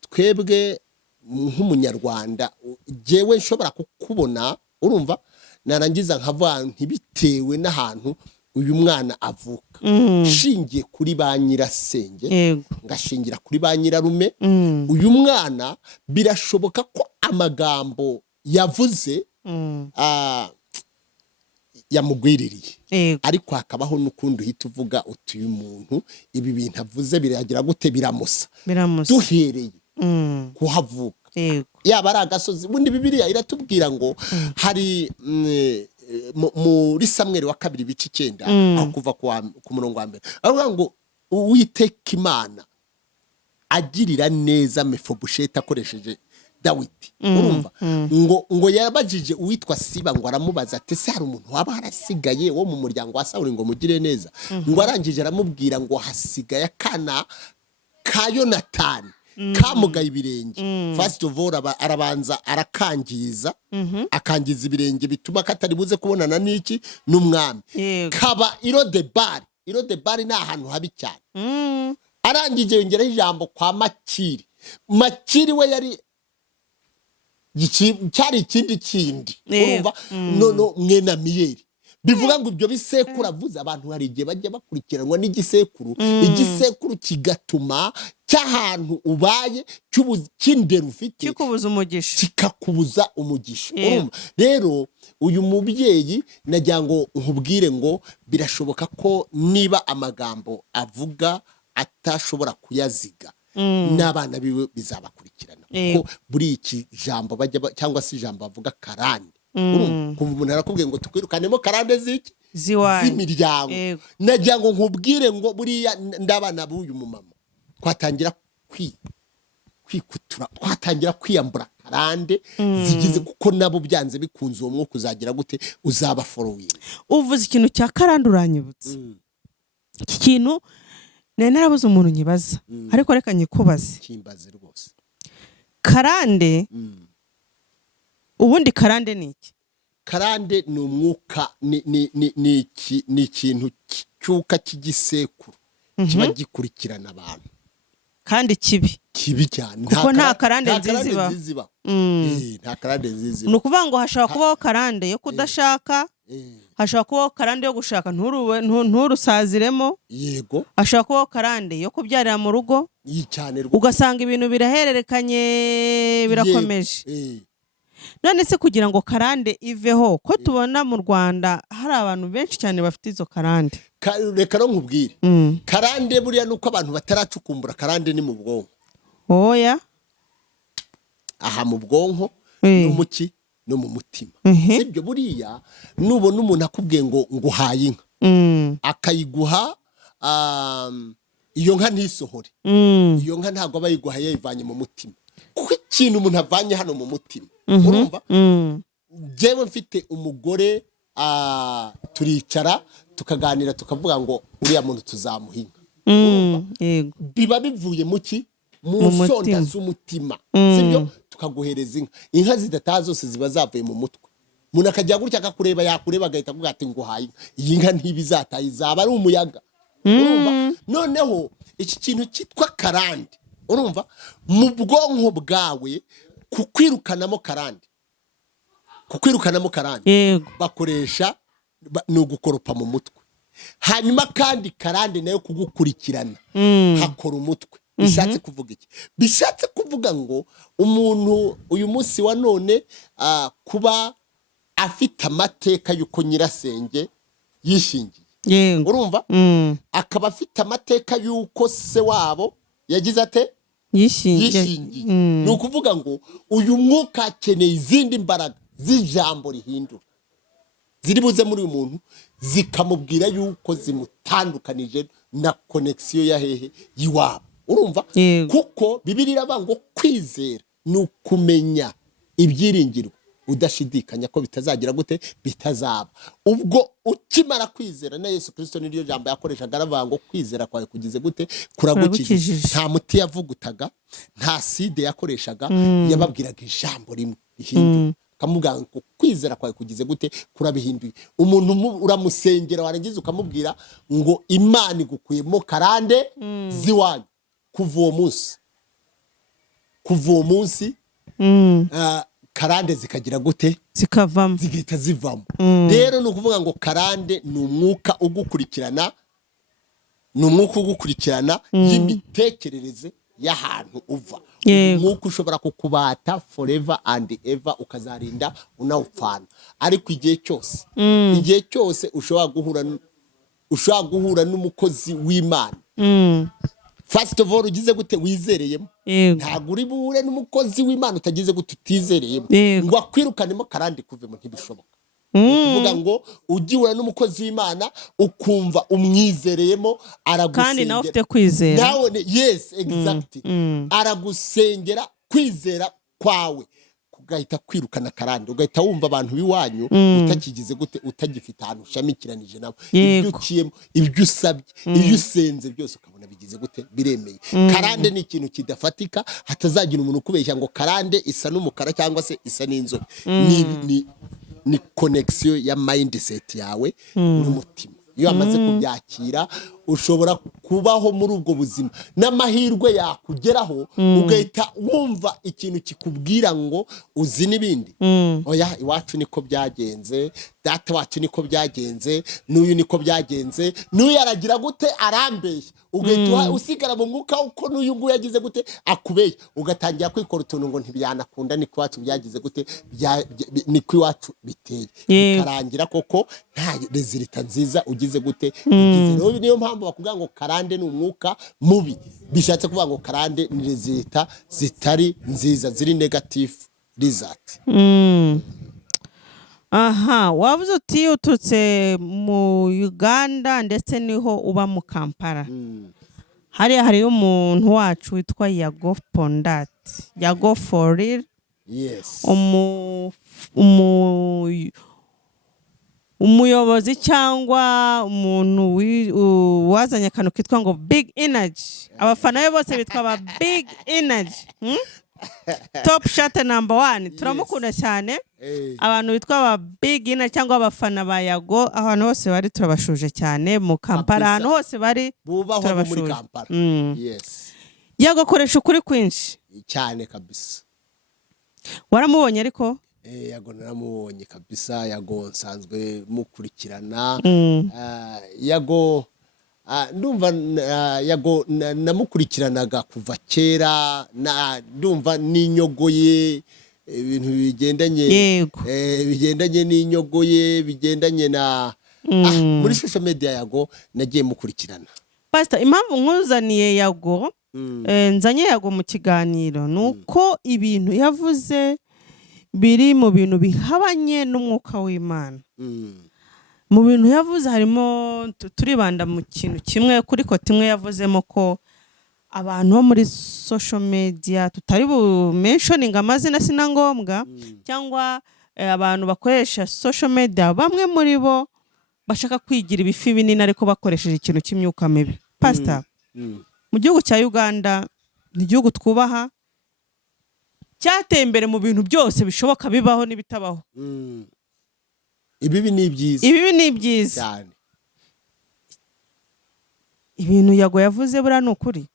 twebwe nk'umunyarwanda, jewe nshobora kukubona, urumva, narangiza nkavuga ntibitewe n'ahantu uyu mwana avuka, shingiye kuri ba nyirasenge, ngashingira kuri ba nyirarume, uyu mwana birashoboka ko amagambo yavuze yamugwiririye, ariko hakabaho n'ukundi uhita uvuga uti uyu muntu ibi bintu avuze biragira gute, biramusa duhereye kuhavuka. Yaba ari agasozi, ubundi Bibiliya iratubwira ngo hari muri Samweli wa 2:9 aho kuva ku murongo wa mbere, avuga ngo Uwiteka Imana agirira neza Mefibosheti akoresheje Dawidi, urumva? ngo yabajije uwitwa Siba, ngo aramubaza ati se hari umuntu waba harasigaye wo mu muryango wa Sawuli ngo mugire neza? Ngo arangije aramubwira ngo hasigaye akana ka Yonatani kamugaye ibirenge. First of all arabanza arakangiza, akangiza ibirenge bituma katari buze kubonana n'iki n'umwami. Kaba Irodebari ni ahantu habi cyane. Arangije yongeraho ijambo kwa Makiri we yari cyari ikindi, urumva? No mwena Miyeri. Bivuga ngo ibyo bisekuru avuze, abantu hari igihe bajya bakurikiranwa n'igisekuru, igisekuru kigatuma cy'ahantu ubaye cy'indero ufite kikakubuza umugisha, urumva? Rero uyu mubyeyi nagira ngo nkubwire ngo birashoboka ko niba amagambo avuga atashobora kuyaziga, n'abana biwe bizabakurikirana, kuko buri iki jambo bajya cyangwa se ijambo bavuga karande, kumva umuntu arakubwiye ngo tukwirukanemo karande z'iki Ziwanyu. z'imiryango. Yego. Nagira ngo nkubwire ngo buriya ndabana b'uyu mumama twatangira kwikutura, twatangira kwiyambura karande zigize, kuko nabo byanze bikunze uwo mwuka uzagira gute, uzaba following. Uvuze ikintu cya karande uranyibutse. Iki kintu nari narabuze umuntu nyibaza, ariko reka nyikubaze. Kimbaze rwose. Karande, ubundi karande ni iki? Karande ni umwuka, ni ikintu cyuka cy'igisekuru kiba gikurikirana abantu kandi kibi cyane, kuko nta karande nziza iba. Nta karande nziza. Ni ukuvuga ngo hashobora kubaho karande yo kudashaka, hashobora kubaho karande yo gushaka nturusaziremo. Yego. Hashobora kubaho karande yo kubyarira mu rugo, cyane rwose, ugasanga ibintu birahererekanye birakomeje. None se kugira ngo karande iveho, ko tubona mu Rwanda hari abantu benshi cyane bafite izo karande. Reka no nkubwire, karande buriya nuko abantu bataracukumbura karande ni mu bwonko. Oya. Aha mu bwonko n'umuki no mu mutima. Sibyo buriya nubona umuntu akubwiye ngo nguhaye inka, akayiguha iyo nka ntisohore, iyo nka ntabwo aba yiguhaye yayivanye mu mutima, kuko ikintu umuntu avanye hano mu mutima, urumva. Jewe mfite umugore, turicara tukaganira tukavuga ngo uriya muntu tuzamuha inka, yego, biba bivuye muki mu nsonda z'umutima, sibyo, tukaguhereza inka zidataha zose ziba zavuye mu mutwe. Umuntu akajya gutya akakureba, yakureba agahita avuga ati nguhaye iyi nka ntibizataha, izaba ari umuyaga, urumva. Noneho iki kintu cyitwa karande, urumva, mu bwonko bwawe kukwirukanamo karande, yego, bakoresha ni ugukoropa mu mutwe. Hanyuma kandi karande nayo kugukurikirana hakora umutwe. Bishatse kuvuga iki? Bishatse kuvuga ngo umuntu uyu munsi wa none kuba afite amateka y'uko nyirasenge yishingiye, yego, urumva, akaba afite amateka y'uko se wabo yagize ate yishingiye. Ni ukuvuga ngo uyu mwuka akeneye izindi mbaraga z'ijambo rihindura, ziri buze muri uyu muntu zikamubwira yuko zimutandukanije na connection ya hehe yiwabo, urumva. Kuko Bibiliya iravuga ngo kwizera ni ukumenya ibyiringirwa udashidikanya ko bitazagira gute, bitazaba. Ubwo ukimara kwizera na Yesu Kristo niryo jambo yakoreshaga, aravuga ngo kwizera kwawe kugize gute, kuragukijije. Nta muti yavugutaga, nta side yakoreshaga, yababwiraga ijambo rimwe rihindura, akamubwira ngo kwizera kwawe kugize gute, kurabihinduye. Umuntu uramusengera warangiza ukamubwira ngo Imana igukuyemo karande ziwanyu. Kuva uwo munsi karande zikagira gute, zikavamo, zigahita zivamo. Rero ni ukuvuga ngo karande ni umwuka ugukurikirana, y'imitekerereze y'ahantu uva. Umwuka ushobora kukubata forever and ever, ukazarinda unawupfana. Ariko igihe cyose ushobora guhura n'umukozi w'Imana, first of all ugize gute, wizereyemo. Ntabwo uri buhure n'umukozi w'Imana utagize gute, utizereyemo, ngo akwirukanemo karande kuvemo, ntibishoboka. Kuvuga ngo ugihura n'umukozi w'Imana ukumva umwizereyemo, aragusengera kandi nawe ufite kwizera, nawe yes exactly, aragusengera, kwizera kwawe ugahita kwirukana karande, ugahita wumva abantu biwanyu utakigize gute, utagifite ahantu ushamikiranije nabo. Ibyo ukiyemo, ibyo usabye, ibyo usenze byose ukabona bigize gute, biremeye. Karande ni ikintu kidafatika, hatazagira umuntu ukubeshya ngo karande isa n'umukara cyangwa se isa n'inzobe. Ni connection ya mindset yawe n'umutima. Iyo amaze kubyakira, ushobora kubaho muri ubwo buzima, n'amahirwe yakugeraho ugahita wumva ikintu kikubwira ngo uzi n'ibindi. Oya, iwacu niko byagenze, data wacu niko byagenze, n'uyu niko byagenze, n'uyu aragira gute, arambeshya. Ugahita usigara mu mwuka uko n'uyu nguyu yagize gute, akubeshya. Ugatangira kwikora utuntu ngo ntibyanakunda, niko iwacu byagize gute, niko iwacu biteye. Bikarangira koko nta resulta nziza ugize gute, ugize. Niyo mpamvu bakubwira ngo karande ni umwuka mubi. Bishatse kuvuga ngo karande ni resulta zitari nziza, ziri negative result. aha wavuze uti uturutse mu Uganda ndetse niho uba mu Kampala. Hariya hariyo umuntu wacu witwa Yago Pondat, Yago for real. Yes. Umuyobozi cyangwa umuntu wazanye akantu kitwa ngo Big Energy. Abafana be bose bitwa ba Big Energy. Top shot number 1. Turamukunda cyane. Abantu bitwa ba Big Energy cyangwa abafana ba Yago, ahantu hose bari turabashuje cyane mu Kampala, ahantu hose bari bubaho muri Kampala. Yes. Yago akoresha ukuri kwinshi cyane kabisa. Waramubonye ariko? Yago naramubonye kabisa. Yago nsanzwe mukurikirana. Yago ndumva Yago namukurikiranaga kuva kera, ndumva n'inyogoye ibintu bigendanye n'inyogoye bigendanye na muri social media. Yago nagiye mukurikirana. Pastor, impamvu nkuzaniye Yago nzanye Yago mu kiganiro nuko ibintu yavuze biri mu bintu bihabanye n'umwuka w'Imana. Mu bintu yavuze harimo turibanda mu kintu kimwe, kuri kote imwe yavuzemo ko abantu bo muri social media, tutari bu mentioning amazina sina ngombwa, cyangwa abantu bakoresha social media, bamwe muri bo bashaka kwigira ibifi binini ariko bakoresheje ikintu cy'imyuka mibi. Pastor, mu gihugu cya Uganda ni igihugu twubaha, cyateye imbere mu bintu byose bishoboka bibaho n'ibitabaho. Ibibi ni byiza. Ibibi ni byiza cyane. Ibintu Yago yavuze bura ni ukuri.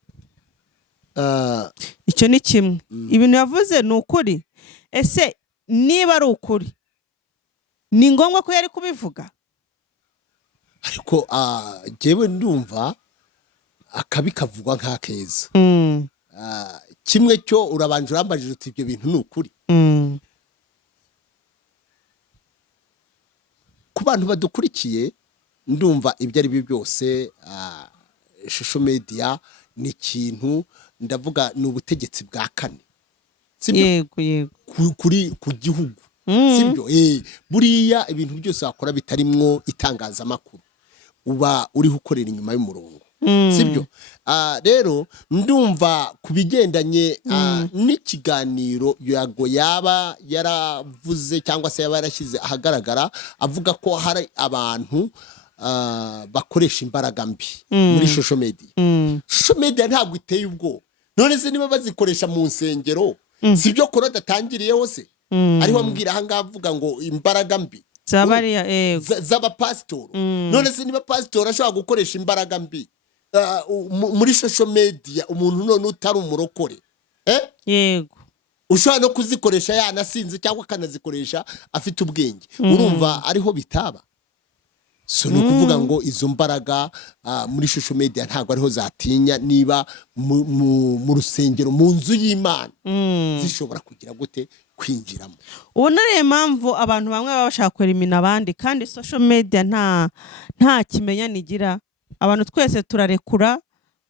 Icyo ni kimwe. Ibintu yavuze ni ukuri. Ese niba ari ukuri, ni ngombwa ko yari kubivuga? Ariko jewe ndumva akabi kavugwa nk'akeza. Kimwe cyo urabanje urambajije uti ibyo bintu ni ukuri. Ku bantu badukurikiye, ndumva ibyo ari byo byose, social media ni ikintu, ndavuga ni ubutegetsi bwa kane. Yego. Ku gihugu. Sibyo? Buriya ibintu byose wakora bitarimwo itangazamakuru, uba uriho ukorera inyuma y'umurongo. Sibyo? Rero ndumva kubigendanye n'ikiganiro Yago yaba yaravuze cyangwa se yaba yarashyize ahagaragara avuga ko hari abantu bakoresha imbaraga mbi muri social media. Social media ntabwo iteye ubwoba. None se niba bazikoresha mu nsengero, sibyo ko datangiriyeho se? Ariho ambwira aha ngaha avuga ngo imbaraga mbi z'abapasitori. None se niba pasitori ashobora gukoresha imbaraga mbi muri social media, umuntu none utari umurokore, yego, ushobora no kuzikoresha yanasinze cyangwa akanazikoresha afite ubwenge, urumva ariho bitaba. So ni ukuvuga ngo izo mbaraga muri social media ntabwo ariho zatinya, niba mu rusengero, mu nzu y'Imana, zishobora kugira gute kwinjiramo. Ubona rero impamvu abantu bamwe baba bashaka kwerimina abandi, kandi social media nta kimenya nigira. Abantu twese turarekura,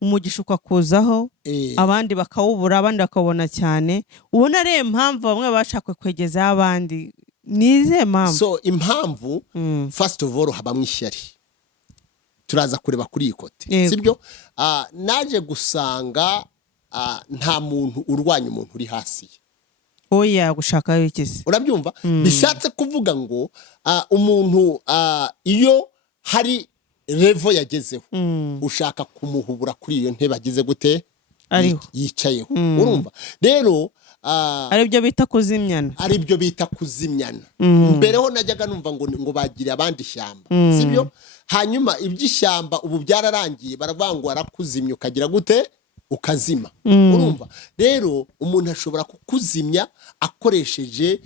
umugisha ukakuzaho, abandi bakawubura, abandi bakabona cyane. Ubona rero impamvu bamwe baba bashaka kwegeza abandi, nize impamvu. So impamvu, first of all, habamwe ishyari. Turaza kureba kuri iyi kote, sibyo? Naje gusanga nta muntu urwanya umuntu uri hasi. Oya, gushaka wikisi. Urabyumva? Bishatse kuvuga ngo umuntu iyo hari level yagezeho, ushaka kumuhubura kuri iyo ntebe agize gute yicayeho. Urumva? Rero aribyo bita kuzimyana. Aribyo bita kuzimyana. Mbere ho najyaga numva ngo bagire abandi ishyamba, sibyo? Hanyuma iby'ishyamba ubu byararangiye, baravangwa arakuzimya ukagira gute ukazima. Urumva? Rero umuntu ashobora kukuzimya akoresheje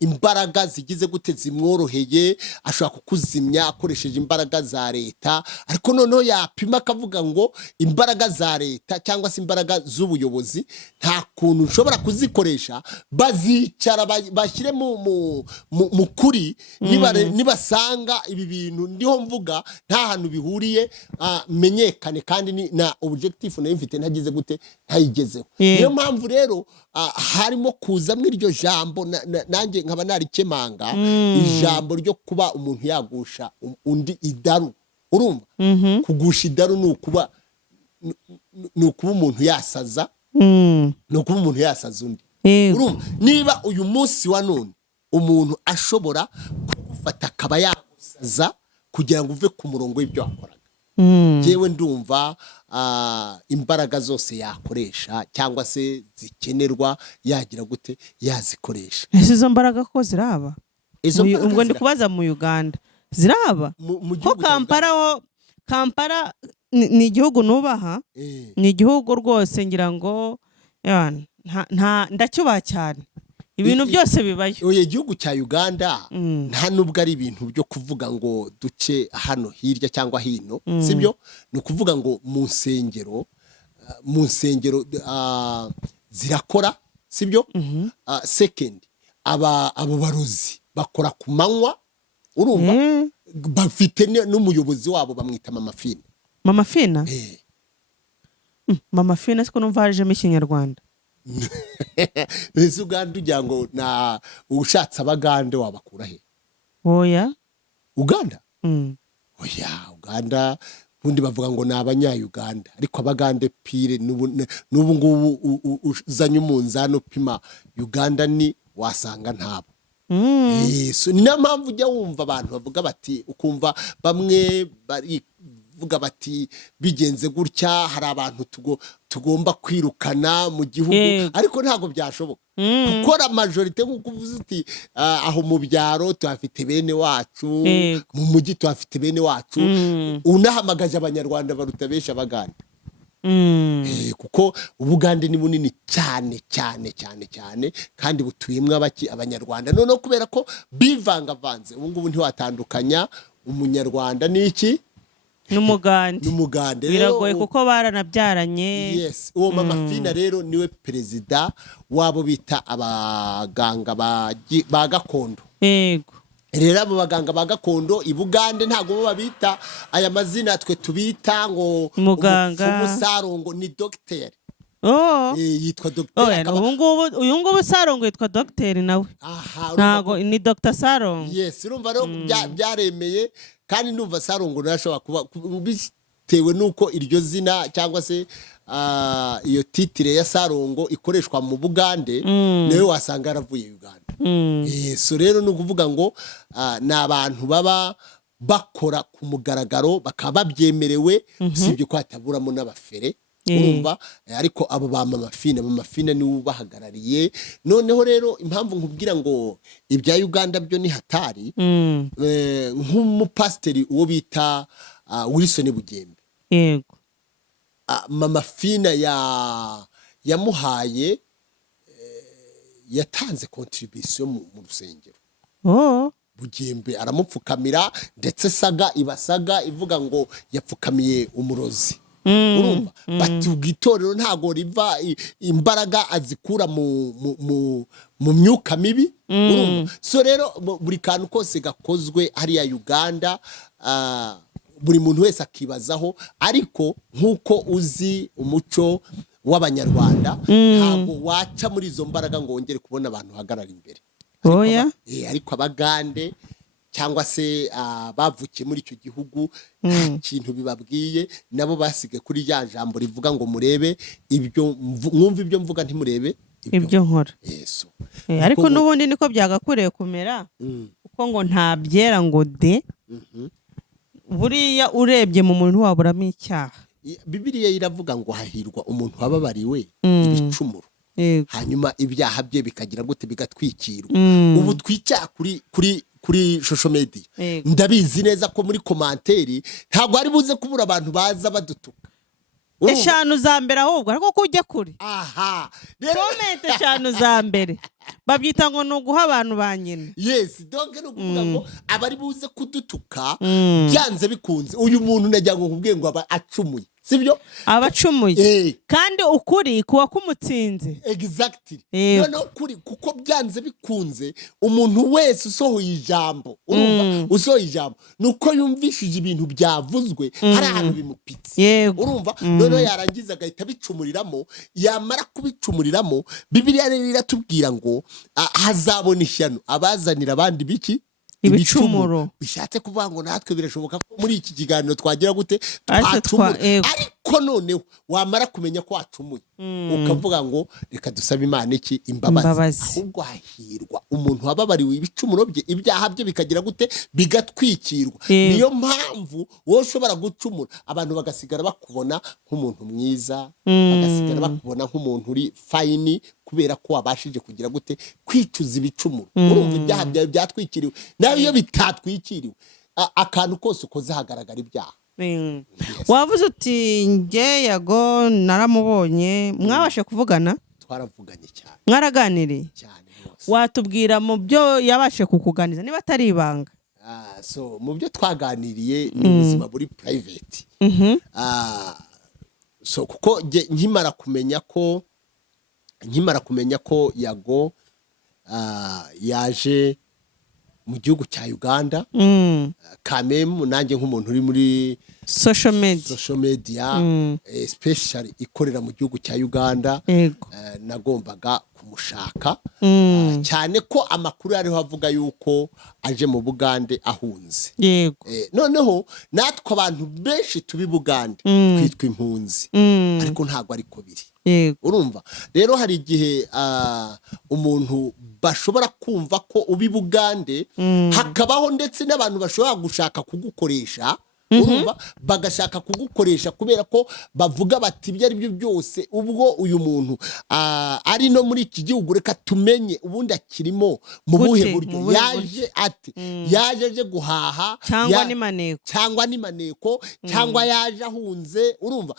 imbaraga zigize gute zimworoheye, ashobora kukuzimya akoresheje imbaraga za leta, ariko noneho yapima akavuga ngo imbaraga za leta cyangwa se imbaraga z'ubuyobozi nta kuntu ushobora kuzikoresha, bazicara bashyire mu kuri, nibasanga ibi bintu ndiho mvuga nta hantu bihuriye, menyekane kandi na objective nayo mfite ntagize ntagize gute ntayigezeho. Yeah. Niyo mpamvu rero harimo kuzamo iryo jambo nanjye nkaba narikemanga ijambo ryo kuba umuntu yagusha undi idaru. Urumva kugusha idaru ni ukuba umuntu yasaza, ni ukuba umuntu yasaza undi. Urumva niba uyu munsi wa none umuntu ashobora kugufata akaba yagusaza kugira ngo uve ku murongo w'ibyo wakoraga, yewe ndumva imbaraga zose yakoresha cyangwa se zikenerwa yagira gute yazikoresha. Izo mbaraga ko ziraba ubwo ndi kubaza mu Uganda ziraba ko Kampala ni igihugu nubaha, ni igihugu rwose ngira ngo ndacyubaha cyane, ibintu byose bibayo. Oye, igihugu cya Uganda nta nubwo ari ibintu byo kuvuga ngo duce hano hirya cyangwa hino, sibyo? Ni ukuvuga ngo mu nsengero zirakora, sibyo? Second, abo barozi bakora ku manywa, urumva bafite n'umuyobozi wabo bamwita Mama Fina. Mama Fina? Mama Fina siko numva hajemo ikinyarwanda. Nese Uganda ugira ngo na ushatse abagande wabakura he? Oya Uganda? Oya, Uganda bundi bavuga ngo ni abanya-Uganda, ariko abagande pire n'ubu ngubu uzanye umunzani upima Uganda ni wasanga ntabo. So ni mpamvu ujya wumva abantu bavuga bati, ukumva bamwe bari vuga bati bigenze gutya, hari abantu tugomba kwirukana mu gihugu, ariko ntago byashoboka gukora majorite nk'uko uvuze uti aho mu byaro tuhafite bene wacu, mu mujyi tuhafite bene wacu, unahamagaje abanyarwanda baruta benshi abagande. Kuko Ubugande ni bunini cyane cyane cyane cyane kandi butuyemwe abanyarwanda, noneho kubera ko bivangavanze ubu ngubu ntiwatandukanya umunyarwanda n'iki n'umugande biragoye kuko baranabyaranye. Yes, uwo Mama Fina rero niwe perezida wabo bita abaganga ba gakondo. Yego, rero abo baganga ba gakondo i Bugande ntago babita aya mazina twe tubita ngo umuganga Sarongo, ni docteur. Yitwa docteur. Uyu ngubu Sarongo yitwa docteur nawe. Ntago ni Dr. Sarongo. Yes, urumva rero byaremeye, kandi ndumva Sarongo nashobora kuba bitewe nuko iryo zina cyangwa se iyo titire ya Sarongo ikoreshwa mu Bugande, nawe wasanga yaravuye Uganda. So rero ni ukuvuga ngo ni abantu baba bakora ku mugaragaro, bakaba babyemerewe, usibye ko hataburamo n'abafere, urumva. Ariko abo ba Mama Fina niwe ubahagarariye. Noneho rero impamvu nkubwira ngo ibya Uganda byo ni hatari, nk'umupasiteri uwo bita Wilson Bugembe, yego, Mama Fina yamuhaye yatanze contribution mu rusengero. Bugembe aramupfukamira, ndetse saga ibasaga ivuga ngo yapfukamiye umurozi. Urumva batubwitorero ntago riva imbaraga azikura mu myuka mibi. Urumva so rero buri kantu kose gakozwe hariya Uganda, buri muntu wese akibazaho, ariko nkuko uzi umuco w'abanyarwanda ntago waca muri izo mbaraga ngo wongere kubona abantu hagarara imbere. Ariko abagande cyangwa se bavukiye muri icyo gihugu nta kintu bibabwiye, nabo basige kuri ya jambo rivuga ngo murebe ibyo mwumva ibyo mvuga ntimurebe ibyo nkora. Ariko n'ubundi niko byagakureye kumera, kuko ngo nta byera ngo de buriya urebye mu muntu waburamo icyaha. Bibiliya iravuga ngo hahirwa umuntu wababariwe ibicumuro, hanyuma ibyaha bye bikagira gute bigatwikirwa. Ubu twicyaha kuri social media, ndabizi neza ko muri komanteri ntabwo ari buze kubura abantu baza badutuka. 5 za mbere ahubwo ariko kujya kure. Comment 5 za mbere babyita ngo nuguha abantu banyine. Yes, donc no kuvuga ngo abari buze kudutuka byanze bikunze uyu muntu najya ngo kubwiye ngo aba acumuye. sibyo abacumuye kandi ukuri kuba kumutsinze exactly noneho kuri kuko byanze bikunze umuntu wese usohoye ijambo urumva usohoye ijambo nuko yumvishije ibintu byavuzwe hari ahantu bimupitse urumva noneho yarangiza agahita bicumuriramo yamara kubicumuriramo Bibiliya rero iratubwira ngo hazabona ishyano abazanira abandi biki ibicumuro bishatse kuvuga ngo natwe birashoboka ko muri iki kiganiro twagira gute twacumura ariko noneho wamara kumenya ko wacumuye ukavuga ngo reka dusabe Imana iki imbabazi ahubwo hahirwa umuntu wababariwe ibicumuro bye ibyaha bye bikagira gute bigatwikirwa niyo mpamvu wowe ushobora gucumura abantu bagasigara bakubona nk'umuntu mwiza bagasigara bakubona nk'umuntu uri fayini kubera ko wabashije kugira gute kwicuza ibicumuro urumva ibyaha byawe byatwikiriwe nawe iyo bitatwikiriwe akantu kose ukoze hagaragara ibyaha wavuze uti njye Yago naramubonye mwabashe kuvugana twaravuganye cyane mwaraganiriye cyane watubwira mu byo yabashe kukuganiza niba atari ibanga so mu byo twaganiriye ni ubuzima buri private so kuko nkimara kumenya ko Yago yaje mu gihugu cya Uganda kamemu nanjye nk'umuntu uri muri social media especially ikorera mu gihugu cya Uganda nagombaga kumushaka cyane ko amakuru ariho avuga yuko aje mu Bugande ahunze noneho natwe abantu benshi tubi Bugande twitwa impunzi ariko ntago ariko biri urumva rero hari igihe umuntu bashobora kumva ko ubi Bugande hakabaho ndetse n'abantu bashobora gushaka kugukoresha urumva bagashaka kugukoresha kubera ko bavuga bati ibyo ari byo byose ubwo uyu muntu ari no muri iki gihugu reka tumenye ubundi akirimo mu buhe buryo yaje ati yaje aje guhaha cyangwa ni maneko cyangwa yaje ahunze urumva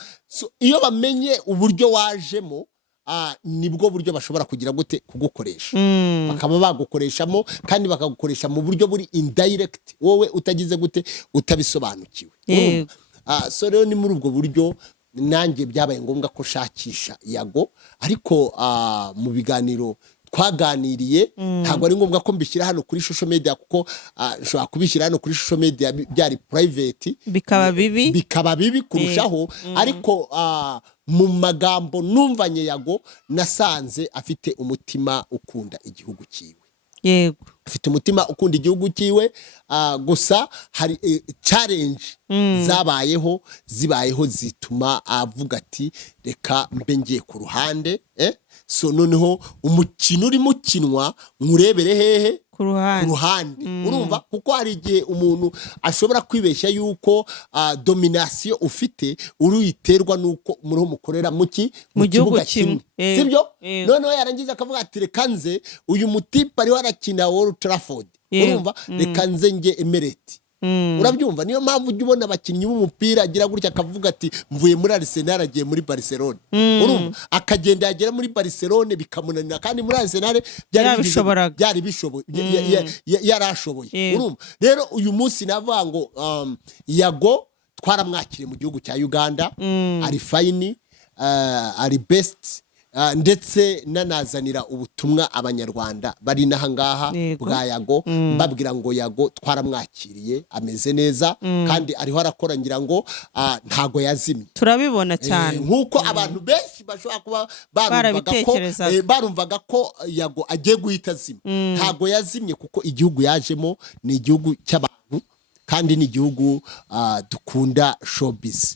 iyo bamenye uburyo wajemo nibwo buryo bashobora kugira gute kugukoresha bakaba bagukoreshamo kandi bakagukoresha mu buryo buri indirect wowe utagize gute utabisobanukiwe so rero ni muri ubwo buryo nanjye byabaye ngombwa ko shakisha Yago ariko mu biganiro twaganiriye ntabwo ari ngombwa ko mbishyira hano kuri social media kuko nshobora kubishyira hano kuri social media byari private bikaba bibi kurushaho ariko mu magambo numvanye Yago nasanze afite umutima ukunda igihugu cyiwe afite umutima ukunda igihugu cyiwe gusa hari challenge zibayeho zituma avuga ati reka mbe ngiye ku ruhande so noneho umukino uri mukinwa nkurebere hehe ku ruhande urumva kuko hari igihe umuntu ashobora kwibeshya yuko domination ufite uruyiterwa nuko muri mukorera mu kibuga kimwe sibyo noneho yarangiza akavuga ati reka nze uyu mutipe ariho arakina Old Trafford urumva reka nze nge Emirates urabyumva niyo mpamvu ujya ubona abakinnyi b'umupira agira gutya akavuga ati mvuye muri Arsenal agiye muri Barcelona urumva akagenda yagera muri Barcelona bikamunanira kandi muri Arsenal byari bishoboye yarashoboye urumva rero uyu munsi navuga ngo Yago twaramwakiriye mu gihugu cya Uganda ari fine ari best ndetse nanazanira ubutumwa abanyarwanda bari nahangaha bwa Yago mbabwira ngo Yago twaramwakiriye ameze neza kandi ariho arakora ngira ngo ntago yazimye turabibona cyane nkuko abantu benshi bashobora kuba barumvaga ko Yago agiye guhita azima ntago yazimye kuko igihugu yajemo ni igihugu cy'abantu kandi ni igihugu dukunda showbiz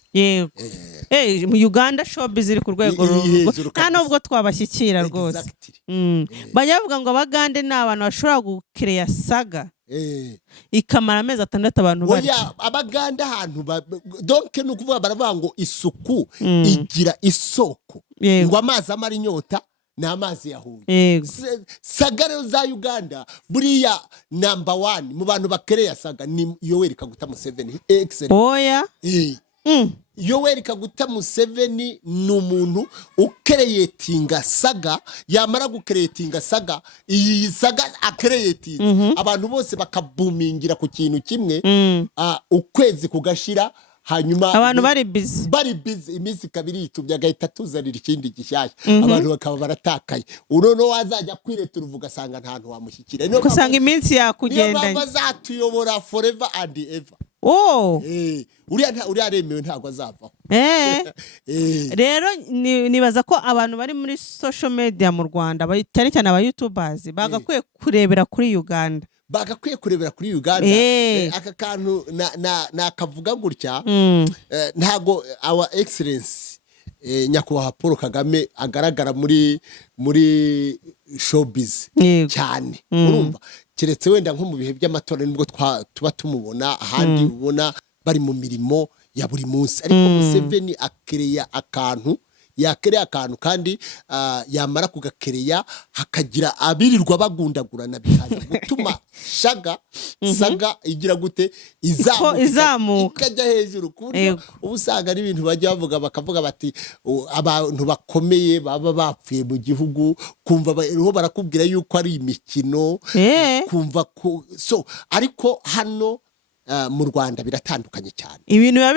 mu Uganda showbiz iri ku rwego nta nubwo twabashyikira rwose bajya bavuga ngo Abagande ni abantu bashobora gukireya saga ikamara amezi 6 abantu bari Abagande ahantu donc ni ukuvuga baravuga ngo isuku igira isoko ngo amazi amara inyota ni amazi yahuye saga rero za Uganda buriya number 1 mu bantu bakereya saga ni Yoweri Kaguta Museveni oya Yoweri Kaguta Museveni ni umuntu ukereyetinga saga yamara gukereyetinga saga iyi saga akereyetinga abantu bose bakabumingira ku kintu kimwe ukwezi kugashira hanyuma abantu bari busy iminsi kabiri yitumye agahita tuzanira ikindi gishyashya abantu bakaba baratakaye unono wazajya kwiretura uvuga asanga nta hantu wamushyikira kusanga iminsi niyo yakugendanye mpamvu azatuyobora forever and ever uriya aremewe ntabwo azavaho rero nibaza ko abantu bari muri social media mu Rwanda cyane cyane aba YouTubers bagakwiye kurebera kuri Uganda aka kantu nakavuga gutya ntago our excellence nyakubahwa Paul Kagame agaragara muri showbiz cyane urumva keretse wenda nko mu bihe by'amatora nibwo tuba tumubona ahandi ubona bari mu mirimo ya buri munsi ariko Museveni yakereye akantu kandi yamara kugakereya hakagira abirirwa bagundagurana bikaza gutuma saga igira gute izamuka ikajya hejuru kuburyo ubusanga ari ibintu bajya bavuga bakavuga bati abantu bakomeye baba bapfuye mu gihugu kumva barakubwira yuko ari imikino kumva ko ariko hano mu Rwanda biratandukanye cyane ibintu biba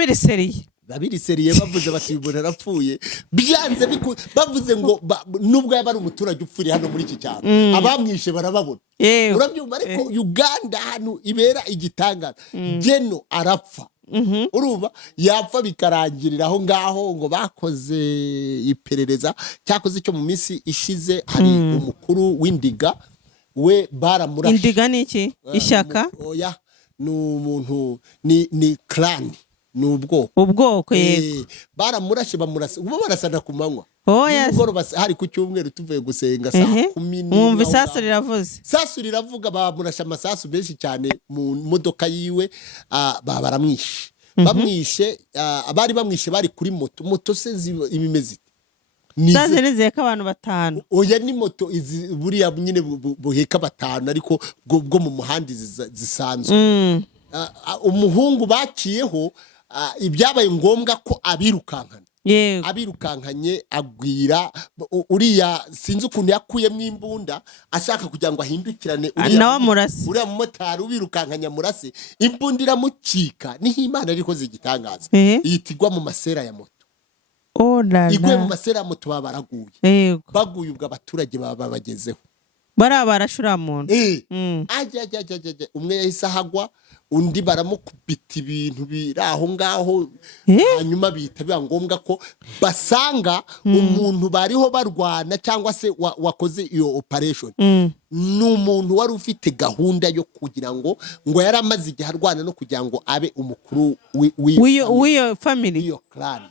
bavuze bati umuntu arapfuye byanze bavuze ngo nubwo yaba ari umuturage upfuriye hano muri iki cyaro abamwishe barababona urabyumva ariko Uganda hano ibera igitangaza Geno arapfa urumva yapfa bikarangirira aho ngaho ngo bakoze iperereza cyakoze icyo mu minsi ishize hari umukuru w'Indiga we baramurashe Indiga ni iki ishyaka oya ni umuntu ni clan ni ubwoko yego baramurashe ubu barasana ku manywa hari ku cyumweru tuvuye gusenga saa 10 mwumva isasu riravuga bamurashe amasasu menshi cyane mu modoka yiwe baramwishe bamwishe abari bamwishe bari kuri moto se imimeze zazerezeye ko abantu 5 oya ni moto buriya nyine buheka 5 ariko bwo mu muhanda zisanzwe umuhungu baciyeho ibyabaye ngombwa ko abirukankanye agwira uriya sinzi ukuntu yakuyemo imbunda ashaka kugira ngo ahindukirane uriya mumotari ubirukankanya murase imbunda iramucika niho Imana ariko zigitangaza yitigwa mu masera ya moto igwe mu masera ya moto baguye ubwo abaturage baba bagezeho barashura muntu umwe yahise ahagwa undi baramukubita ibintu biri aho ngaho hanyuma bihita biba ngombwa ko basanga umuntu bariho barwana cyangwa se wakoze iyo operation ni umuntu wari ufite gahunda yo kugira ngo yari amaze igihe arwana no kugira ngo abe umukuru w'iyo family w'iyo clan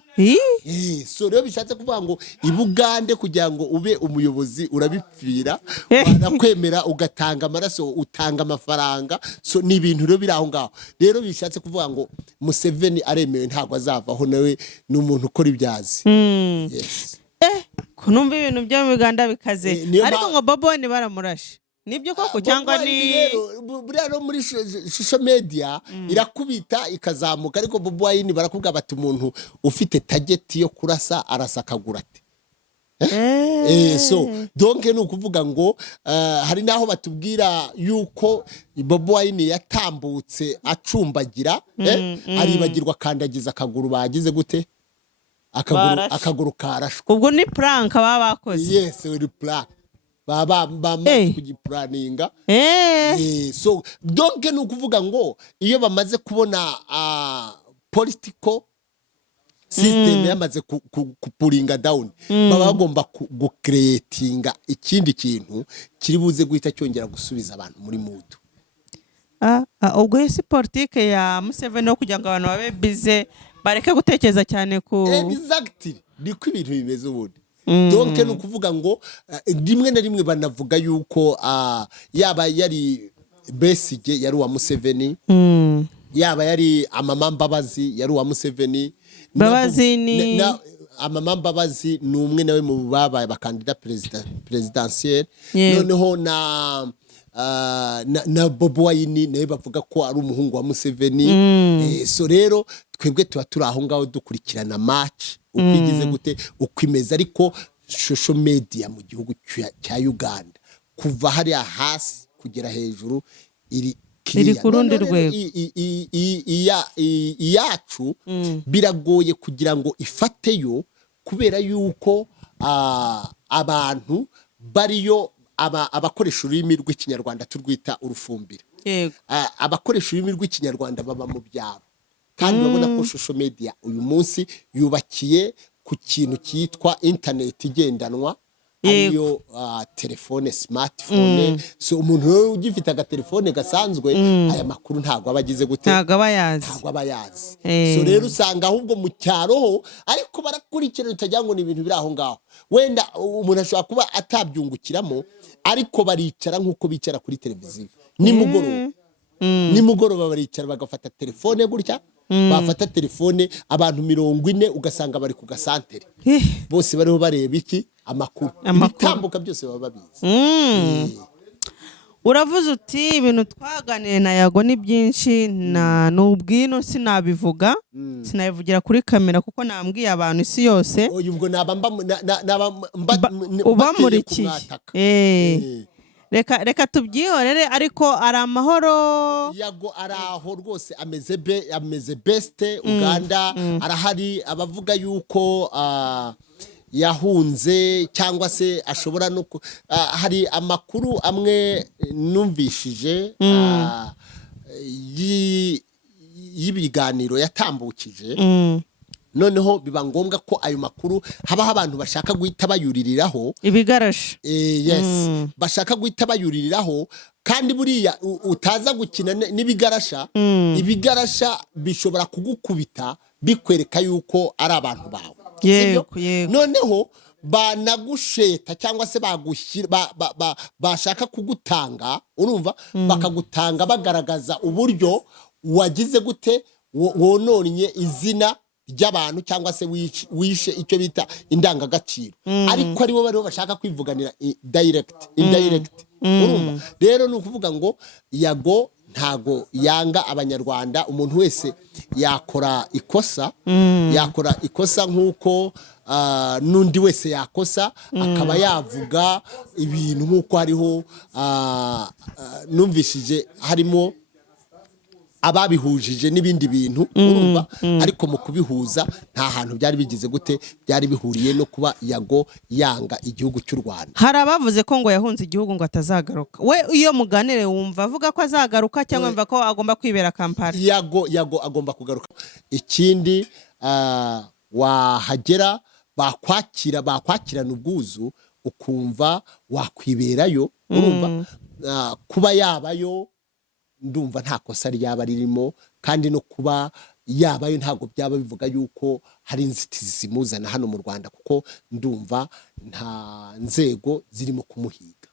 so rero bishatse kuvuga ngo ibugande kugira ngo ube umuyobozi urabipfira wanakwemera ugatanga amaraso utanga amafaranga so ni ibintu rero biri aho ngaho rero bishatse kuvuga ngo Museveni aremewe ntabwo azavaho nawe ni umuntu ukora ibyazi kunumva ibintu byo mu Uganda bikaze ariko ngo Bobo ni baramurashe nibyo koko cyangwa ni buriya no muri social media irakubita ikazamuka ariko Bobo Wine barakubwira bati umuntu ufite target yo kurasa arasa akagura ati so donc ni ukuvuga ngo hari naho batubwira yuko Bobo Wine yatambutse acumbagira aribagirwa kandagiza akaguru bagize gute akaguru karashwe ubwo ni prank baba bakoze yes ni prank baba kugipuraninga so donc ni ukuvuga ngo iyo bamaze kubona political system yamaze kupuringa down baba bagomba gucreatinga ikindi kintu kiri buze guhita cyongera gusubiza abantu muri mood ubwo isi politike ya Museveni no kugira ngo abantu babe bize bareke gutekereza cyane ku exactly niko ibintu bimeze ubundi donc ni ukuvuga ngo rimwe na rimwe banavuga yuko yaba yari Besigye yari uwa Museveni yaba yari Amama Mbabazi yari uwa Museveni Amama Mbabazi ni umwe nawe mu babaye bakandida presidentiel noneho na Bobo Wine nawe bavuga ko ari umuhungu wa Museveni so rero twebwe tuba turi aho ngaho dukurikirana match ukigize gute ukwimeza ariko social media mu gihugu cya Uganda kuva hariya hasi kugera hejuru iri clear. ku rundi None rero rwego. iyacu biragoye kugira ngo ifateyo kubera yuko abantu bariyo abakoresha ururimi rw'ikinyarwanda turwita urufumbire. yego Abakoresha ururimi rw'ikinyarwanda baba mu byaro kandi urabona ko social media uyu munsi yubakiye ku kintu cyitwa internet igendanwa ariyo telefone smartphone. So umuntu rero ugifite agatelefone gasanzwe aya makuru ntabwo aba agize gute, ntabwo aba yazi. ntabwo aba yazi. So rero usanga ahubwo mu cyaro ariko barakurikirana utagira ngo ni ibintu biri aho ngaho, wenda umuntu ashobora kuba atabyungukiramo ariko baricara nk'uko bicara kuri televiziyo nimugoroba baricara bagafata telefone gutya, bafata telefone abantu 40 ugasanga bari ku gasantere bose bariho bareba iki amakuru ibitambuka byose baba babizi. Uravuze uti ibintu twaganiriye na Yago ni byinshi n'ubwino sinabivuga sinabivugira kuri kamera kuko nambwiye abantu isi yose ubwo ubamurikiye. Reka tubyihorere ariko ari amahoro. Yago araho rwose ameze best. Uganda arahari, abavuga yuko yahunze cyangwa se ashobora no hari amakuru amwe numvishije y'ibiganiro yatambukije, noneho biba ngombwa ko ayo makuru habaho abantu bashaka guhita bayuririraho ibigarasha. Yes, bashaka guhita bayuririraho kandi buriya utaza gukina n'ibigarasha, ibigarasha bishobora kugukubita bikwereka yuko ari abantu bawe. Noneho banagusheta cyangwa se bashaka kugutanga, urumva, bakagutanga bagaragaza uburyo wagize gute wononnye izina ry'abantu cyangwa se wishe icyo bita indangagaciro, ariko aribo bariho bashaka kwivuganira indirect. Urumva rero ni ukuvuga ngo Yago ntago yanga abanyarwanda. Umuntu wese yakora ikosa nk'uko n'undi wese yakosa, akaba yavuga ibintu nk'uko hariho numvishije harimo ababihujije n'ibindi bintu, urumva, ariko mu kubihuza nta hantu byari bigize gute, byari bihuriye no kuba Yago yanga igihugu cy'u Rwanda. Hari abavuze ko ngo yahunze igihugu ngo atazagaruka. We iyo muganire wumva avuga ko azagaruka cyangwa wumva ko agomba kwibera Kampala? Yago agomba kugaruka. Ikindi wahagera bakwakirana ubwuzu ukumva wakwiberayo, urumva, kuba yabayo ndumva nta kosa ryaba ririmo, kandi no kuba yabayo ntabwo byaba bivuga yuko hari inzitizi zimuzana hano mu Rwanda, kuko ndumva nta nzego zirimo kumuhiga.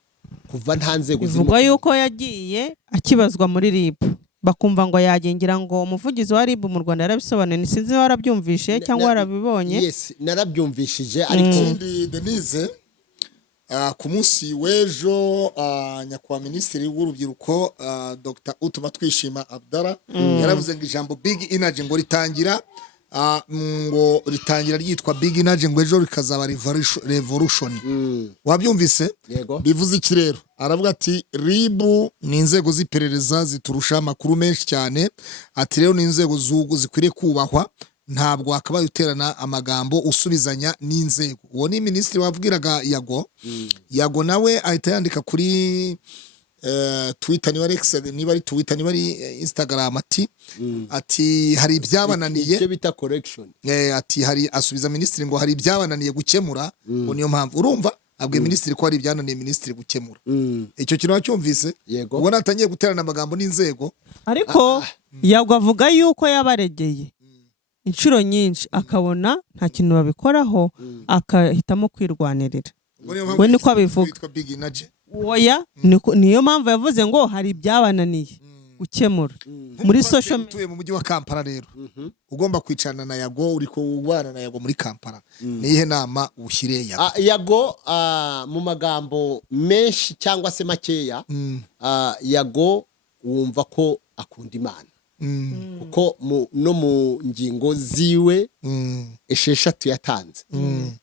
Kuva nta nzego bivugwa yuko yagiye akibazwa muri RIB, bakumva ngo yagengira ngo umuvugizi wa RIB mu Rwanda yarabisobanuye. Nisinzi warabyumvishe cyangwa warabibonye? Yes, narabyumvishije. Ariko Denise, ku munsi w'ejo nyakubahwa minisitiri w'urubyiruko Dr. Utuma Twishima Abdallah yaravuze ngo ijambo Big Energy ngo ritangira ryitwa Big Energy ngo ejo rikazaba revolution. Wabyumvise? Bivuze iki rero? Aravuga ati RIB ni inzego z'iperereza ziturusha amakuru menshi cyane, ati rero ni inzego zikwiriye kubahwa, ntabwo wakabaye uterana amagambo usubizanya n'inzego. Uwo ni minisitiri wabwiraga Yago nawe ahita yandika kuri Twitter, niba ari Twitter, niba ari Instagram, ati hari ibyabananiye, icyo bita correction. Ati hari, asubiza minisitiri ngo hari ibyabananiye gukemura, ngo niyo mpamvu. Urumva abwiye minisitiri ko hari ibyananiye minisitiri gukemura. Icyo kintu wacyumvise? Ubona atangiye guterana amagambo n'inzego. Ariko Yago avuga yuko yabaregeye inshuro nyinshi akabona nta kintu babikoraho, akahitamo kwirwanirira. We niko abivuga. Oya, niyo mpamvu yavuze ngo hari ibyabananiye gukemura muri social media. Tuye mu mujyi wa Kampala rero ugomba kwicarana na Yago, uri kubana na Yago muri Kampala, nihe nama ushyire Yago? Yago mu magambo menshi cyangwa se makeya, Yago wumva ko akunda Imana, kuko no mu ngingo ziwe 6 yatanze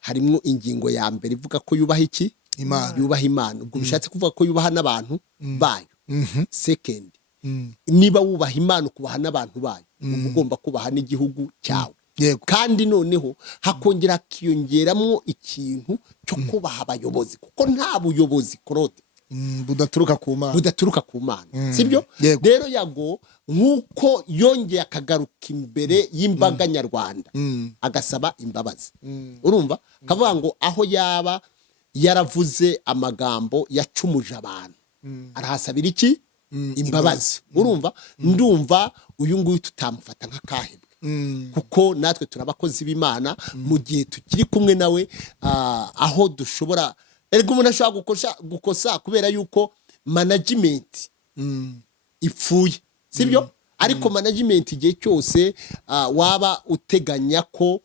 harimo ingingo ya mbere ivuga ko yubaha iki? Imana. Yubaha Imana. Ubwo bishatse kuvuga ko yubaha n'abantu bayo. Second, niba wubaha Imana ukubaha n'abantu bayo uba ugomba kubaha n'igihugu cyawe. Yego. Kandi noneho hakongera hakiyongeramo ikintu cyo kubaha abayobozi, kuko nta buyobozi Claude budaturuka ku Mana. Sibyo? Yego. Rero Yago nk'uko yongeye akagaruka imbere y'imbaga nyarwanda agasaba imbabazi, urumva kavuga ngo aho yaba yaravuze amagambo yacumuje abantu arahasabira iki? Imbabazi. Urumva ndumva uyu nguyu tutamufata nk'akahebwe, kuko natwe turabakozi b'Imana mu gihe tukiri kumwe nawe, aho dushobora erega umuntu ashobora gukosa kubera yuko management ipfuye, sibyo? Ariko management igihe cyose waba uteganya ko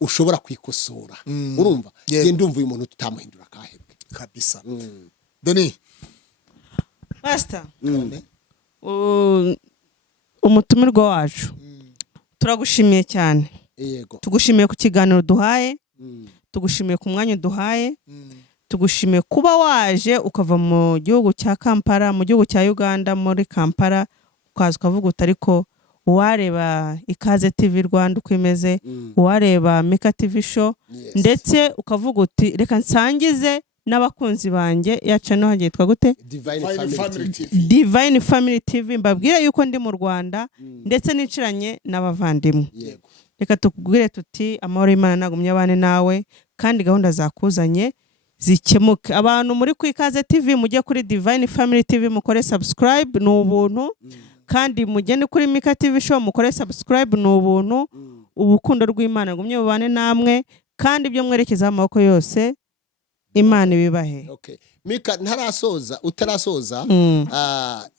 ushobora kwikosora, urumva ndumva uyu muntu tutamuhindura akahebwe kabisa. Doni Pastor, umutumirwa wacu turagushimiye cyane. Yego. Tugushimiye ku kiganiro duhaye, tugushimiye ku mwanya duhaye, tugushimiye kuba waje ukava mu gihugu cya Kampala, mu gihugu cya Uganda, muri Kampala, ukaza ukavuga uti ariko uwareba Ikaze TV Rwanda uko imeze, uwareba Mika TV show, ndetse ukavuga uti reka nsangize n'abakunzi banjye yaca no hagitwa gute Divine Family TV, mbabwire yuko ndi mu Rwanda ndetse niciranye n'abavandimwe. Yego. Reka tukubwire tuti amahoro y'Imana nagumye abane nawe, kandi gahunda zakuzanye zikemuke. Abantu muri ku Ikaze TV mujye kuri Divine Family TV mukore subscribe, ni ubuntu. Kandi mugende kuri Mika TV show mukore subscribe, ni ubuntu. Ubukundo rw'Imana gumye bubane namwe, kandi ibyo mwerekeza amaboko yose Imana ibibahe. Okay. Mika utarasoza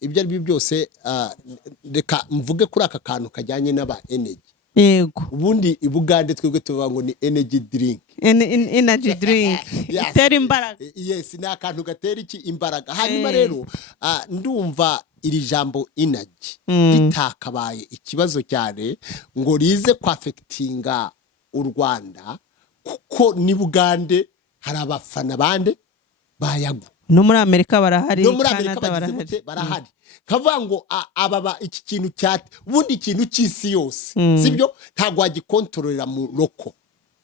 ibyo ari byo byose, reka mvuge kuri aka kantu kajyanye n'aba energy. Yego. Ubundi ibugande twebwe tuvuga ngo ni energy drink. Energy drink. Itera imbaraga. Yes, ni akantu gatera iki? Imbaraga. Hanyuma rero ndumva iri jambo energy litakabaye ikibazo cyane ngo rize kwafectinga u Rwanda, kuko ni Bugande hari abafana bande bayago. No muri Amerika barahari, no muri Amerika barahari. Kavuga ngo ababa iki kintu cyate ubundi ikintu cy'isi yose, sibyo? Ntago wagikontorera mu loko,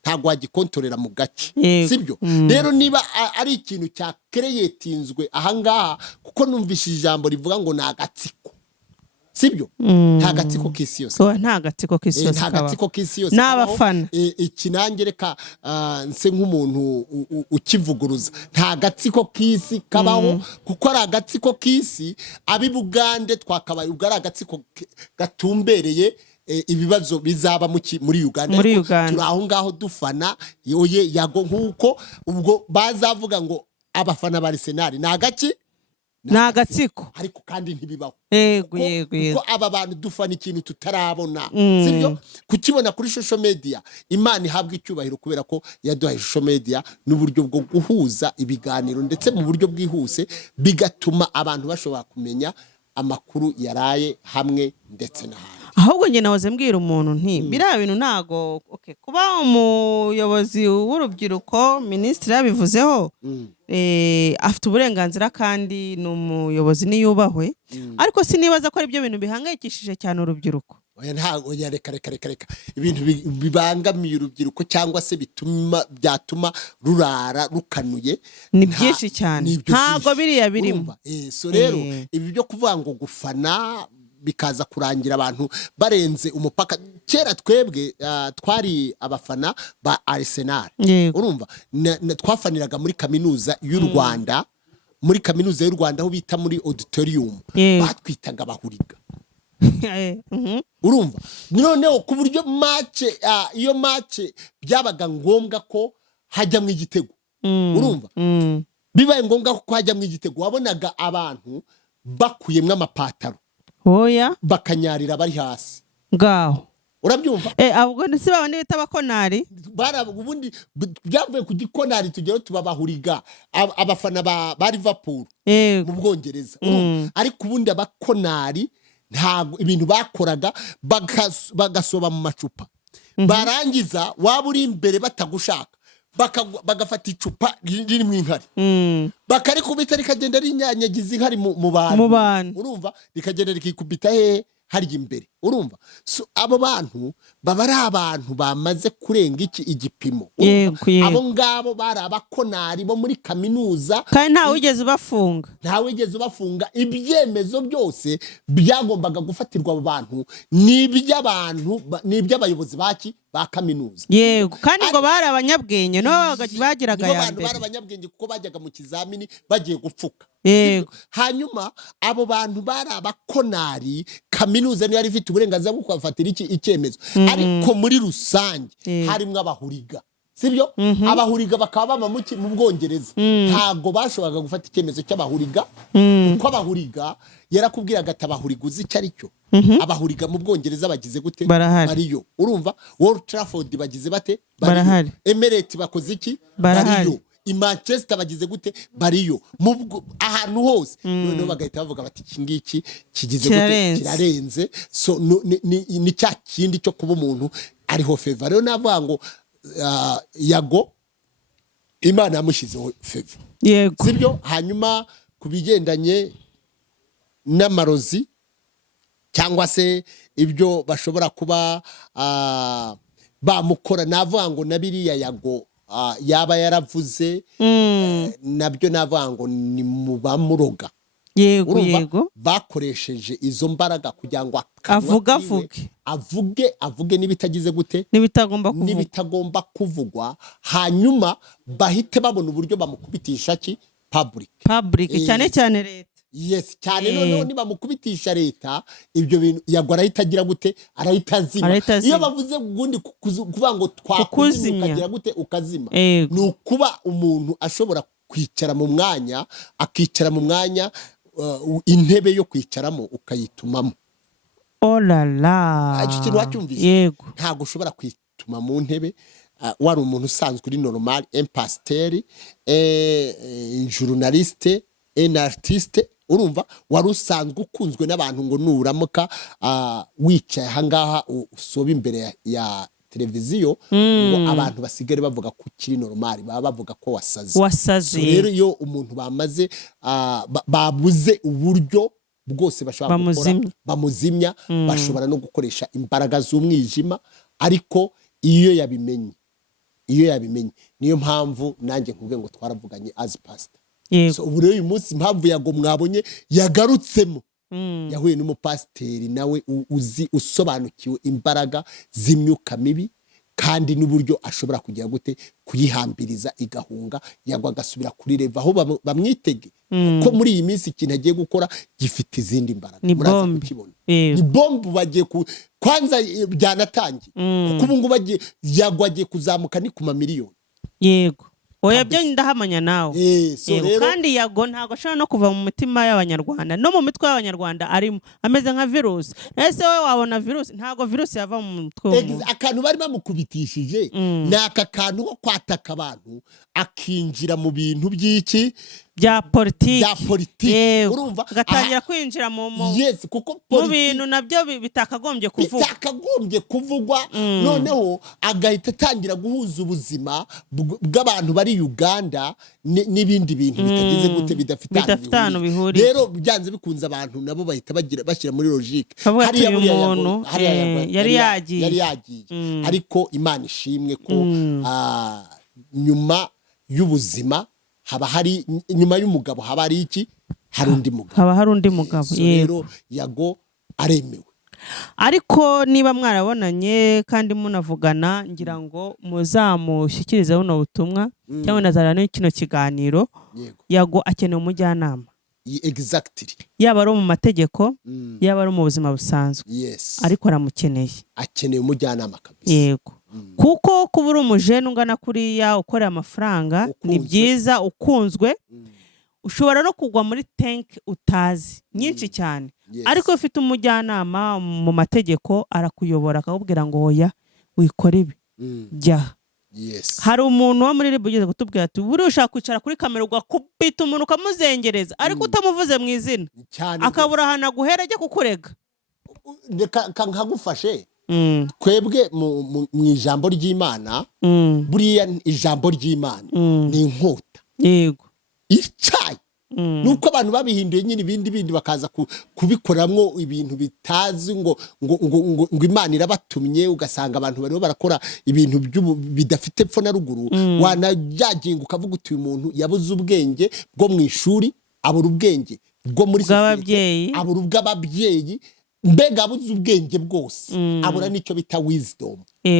ntago wagikontorera mu gace, sibyo? Rero niba ari ikintu cya creatinzwe ahangaha, kuko numvishije ijambo rivuga ngo nagatsiko, sibyo? Nta gatsiko k'isi yose, nta gatsiko k'isi yose, nta gatsiko k'isi yose n'abafana. Iki nanjye reka nse nk'umuntu ukivuguruza, nta gatsiko k'isi kabaho, kuko ari agatsiko k'isi ab'Ibugande twakabaye ubwo ari agatsiko gatumbereye ibibazo bizaba muri Uganda. Turi aho ngaho dufana yoye Yago, nk'uko ubwo bazavuga ngo abafana ba Arsenal nta gaki nta gatsiko, ariko kandi ntibibaho. Yego. Kuko aba bantu dufana ikintu tutarabona, sibyo? Kukibona kuri social media, Imana ihabwa icyubahiro kubera ko yaduhaye social media n'uburyo bwo guhuza ibiganiro ndetse mu buryo bwihuse, bigatuma abantu bashobora kumenya amakuru yaraye hamwe ndetse n'ahandi. Ahubwo nge nahoze mbwira umuntu nti biriya bintu ntago kuba umuyobozi w'urubyiruko minisitiri yabivuzeho, afite uburenganzira kandi ni umuyobozi niyubahwe, ariko sinibaza ko ari byo bintu bihangayikishije cyane urubyiruko. Ntago reka ibintu bibangamiye urubyiruko cyangwa se byatuma rurara rukanuye ni byinshi cyane, ntago biriya birimo. So rero ibi byo kuvuga ngo gufana bikaza kurangira abantu barenze umupaka. Kera twebwe twari abafana ba Arsenal, urumva twafaniraga muri kaminuza y'u Rwanda, muri kaminuza y'u Rwanda aho bita muri auditorium, batwitaga bahuriga. Urumva noneho ku buryo iyo match byabaga ngombwa ko hajya mu igitego, urumva bibaye ngombwa ko hajya mu igitego, wabonaga abantu bakuyemwe amapataro bakanyarira bari hasi ngaho, urabyumva? ahubwo si babandi bita abakonari, ubundi byavuye ku gikonari tugero tubabahuriga abafana ba Liverpool mu Bwongereza, ariko ubundi abakonari ntago ibintu bakoraga bagasoba mu macupa, barangiza waba uri imbere batagushaka bagafata icupa ririmo inkari bakarikubita rikagenda rinyanyagiza inkari mu bantu urumva rikagenda rikikubita hehe harya imbere urumva abo bantu baba ari abantu bamaze kurenga igipimo abo ngabo bari abakonari bo muri kaminuza kandi ntawe wigeze ubafunga ibyemezo byose byagombaga gufatirwa abo bantu n'iby'abayobozi ba kaminuza yego kandi ngo bari abanyabwenge no bagiraga ya mbere bari abanyabwenge kuko bajyaga mu kizamini bagiye gupfuka yego hanyuma abo bantu bari abakonari kaminuza niyo yari ifite uburenganzira bwo kubafatira icyemezo ariko muri rusange harimo abahuriga sibyo abahuriga bakaba baba mu Bwongereza ntago bashoboraga gufata icyemezo cy'abahuriga kuko abahuriga yarakubwiraga ati abahuriga uzi icyo ari cyo abahuriga mu Bwongereza bagize gute bariyo urumva Old Trafford bagize bate barahari Emirates bakoze iki bariyo i Manchester bagize gute bariyo ahantu hose noneho bagahita bavuga bati iki ngiki kigize gute kirarenze so ni cya kindi cyo kuba umuntu ariho favor rero navuga ngo Yago Imana yamushyizeho favor yego sibyo hanyuma kubigendanye n'amarozi cyangwa se ibyo bashobora kuba bamukora navuga ngo nabiriya Yago yaba yaravuze nabyo navuga ngo ni mu bamuroga yego bakoresheje izo mbaraga kugira ngo avuge n'ibitagize gute n'ibitagomba kuvugwa hanyuma bahite babona uburyo bamukubitisha public cyane leta yes cyane noneho niba mukubitisha leta ibyo bintu Yago arahita agira gute arahita azima iyo bavuze ubundi kuvuga ngo twakuzimya ukagira gute ukazima ni ukuba umuntu ashobora kwicara mu mwanya akicara mu mwanya intebe yo kwicaramo ukayitumamo icyo kintu wacyumvise yego ntabwo ushobora kwituma mu ntebe wari umuntu usanzwe uri normal impasiteri journaliste artiste urumva wari usanzwe ukunzwe n'abantu ngo nuramuka wicaye ahangaha usoba imbere ya televiziyo ngo abantu basigare bavuga ko kiri normal baba bavuga ko wasaze rero iyo umuntu bamaze babuze uburyo bwose bashobora gukora bamuzimya bashobora no gukoresha imbaraga z'umwijima ariko iyo yabimenye niyo mpamvu nanjye nkubwe ngo twaravuganye as pastor so ubu rero uyu munsi impamvu Yago mwabonye yagarutsemo yahuye n'umupasiteri nawe usobanukiwe imbaraga z'imyuka mibi kandi n'uburyo ashobora kugira gute kuyihambiriza igahunga Yago agasubira kuri leva aho bamwitege ko muri iyi minsi ikintu agiye gukora gifite izindi mbaraga muraza kukibona ni bombe bagiye kwanza byanatangiye kuko ubu ngubu Yago agiye kuzamuka ni ku mamiliyoni yego oya byo ndahamanya nawe kandi Yago ntabwo ashobora no kuva mu mitima y'abanyarwanda no mu mitwe y'abanyarwanda arimo ameze nka virusi ese wowe wabona virusi ntabwo virusi yava mu mutwe akantu bari bamukubitishije ni aka kantu ko kwataka abantu akinjira mu bintu by'iki bya politiki urumva agatangira kwinjira mu bintu nabyo bitakagombye kuvugwa noneho agahita atangira guhuza ubuzima bw'abantu bari Uganda n'ibindi bintu bitagize gute bidafite ahantu bihuriye rero byanze bikunze abantu nabo bahita bashyira muri logique yari yagiye ariko Imana ishimwe ko nyuma y'ubuzima haba hari nyuma y'umugabo haba hari iki hari undi mugabo rero Yago aremewe ariko niba mwarabonanye kandi munavugana ngira ngo muzamushyikirize buno butumwa cyangwa nazarana kino kiganiro Yago akeneye umujyanama exactly yaba ari mu mategeko yaba ari mu buzima busanzwe ariko akeneye umujyanama kabisa yego kuko kuba uri umujene ungana kuriya ukorera amafaranga ni byiza ukunzwe ushobora no kugwa muri tank utazi nyinshi cyane ariko ufite umujyanama mu mategeko arakuyobora akakubwira ngo oya wikora ibi jya hari umuntu wo muri ribu ugize kutubwira ati buri ushaka kwicara kuri kamera ugakubita umuntu ukamuzengereza ariko utamuvuze mu izina akabura ahantu aguhera ajya kukurega nkagufashe twebwe mu ijambo ry'Imana buriya ijambo ry'Imana ni inkota yego icaye nuko abantu babihinduye nyine ibindi bakaza kubikoramwo ibintu bitazi ngo Imana irabatumye ugasanga abantu bariho barakora ibintu bidafite epfo na ruguru wanajyaginga ukavuga uti uyu muntu yabuze ubwenge bwo mu ishuri abura ubwenge bwo muri sosiyete abura ubw'ababyeyi mbega abuze ubwenge bwose abura nicyo bita wisdom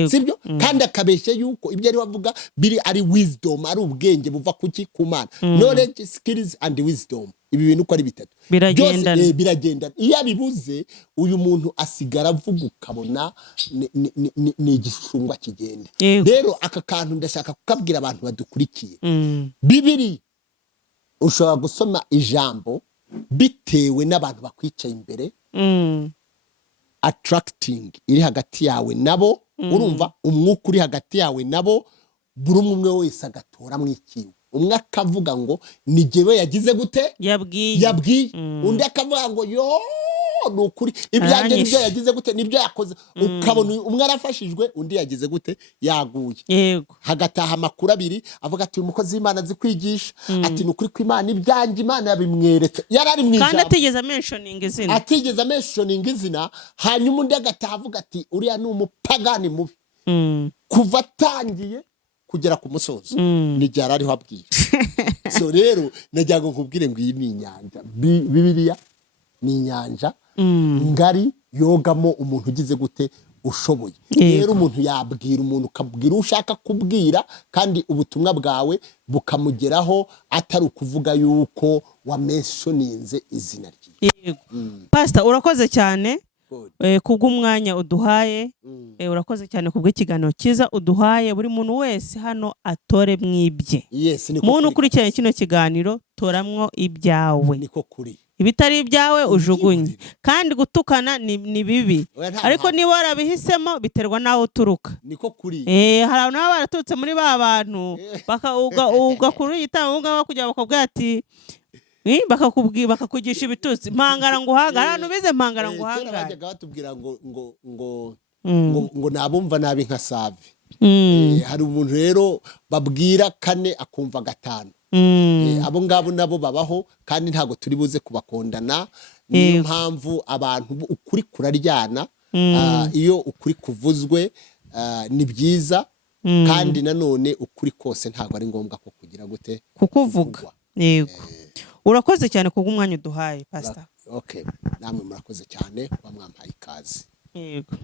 sibyo kandi akabeshya yuko ibyo ari bavuga biri ari wisdom ari ubwenge buva kuki ku Mana knowledge skills and wisdom ibi bintu uko ari bitatu biragenda iyo abibuze uyu muntu asigara avuga ukabona ni igishungwa kigenda rero aka kantu ndashaka kukabwira abantu badukurikiye Bibiri ushobora gusoma ijambo bitewe n'abantu bakwicaye imbere attracting iri hagati yawe nabo urumva umwuka uri hagati yawe nabo buri umwe wese agatora mwikiwe umwe akavuga ngo ni jewe yagize gute yabwiye undi akavuga ngo yo nukuri ibyanjye nibyo yagize gute nibyo yakoze ukabona umwe arafashijwe undi yagize gute yaguye yego hagataha amakuru abiri avuga ati umukozi w'Imana azi kwigisha ati nukuri ko Imana ibyanjye Imana yabimweretse yarari mu ijambo kandi atigeze mentioning izina hanyuma undi agataha avuga ati uriya ni umupagani mubi kuva atangiye kugera ku musozo ni ryari ariho abwira so rero najyaga nkubwire ngo iyi ni inyanja Bibiliya ni inyanja ngari yogamo umuntu ugize gute ushoboye rero umuntu yabwira umuntu ukabwira ushaka kubwira kandi ubutumwa bwawe bukamugeraho atari ukuvuga yuko wameshoninze izina rye yego Pastor urakoze cyane kubw'umwanya uduhaye urakoze cyane kubw'ikiganiro cyiza uduhaye buri muntu wese hano atore mwibye muntu ukurikiranye kino kiganiro toramwo ibyawe niko kuri ibitari ibyawe ujugunye kandi gutukana ni bibi ariko niba warabihisemo biterwa naho uturuka niko kuri hari abantu baba baraturutse muri ba bantu ugakuru yitanga kugira bakubwira ati bakakugisha ibitutsi mpangara ngo uhangare abantu bize mpangara ngo uhangare bajyaga batubwira ngo nabumva nabi nka save hari umuntu rero babwira kane akumva gatanu abo ngabo nabo babaho kandi ntago turi buze kubakondana niyo mpamvu abantu ukuri kuraryana iyo ukuri kuvuzwe ni byiza kandi nanone ukuri kose ntago ari ngombwa ko kugira gute kukuvuga yego urakoze cyane kubw'umwanya uduhaye Pastor okay namwe murakoze cyane kwa mwampaye ikaze yego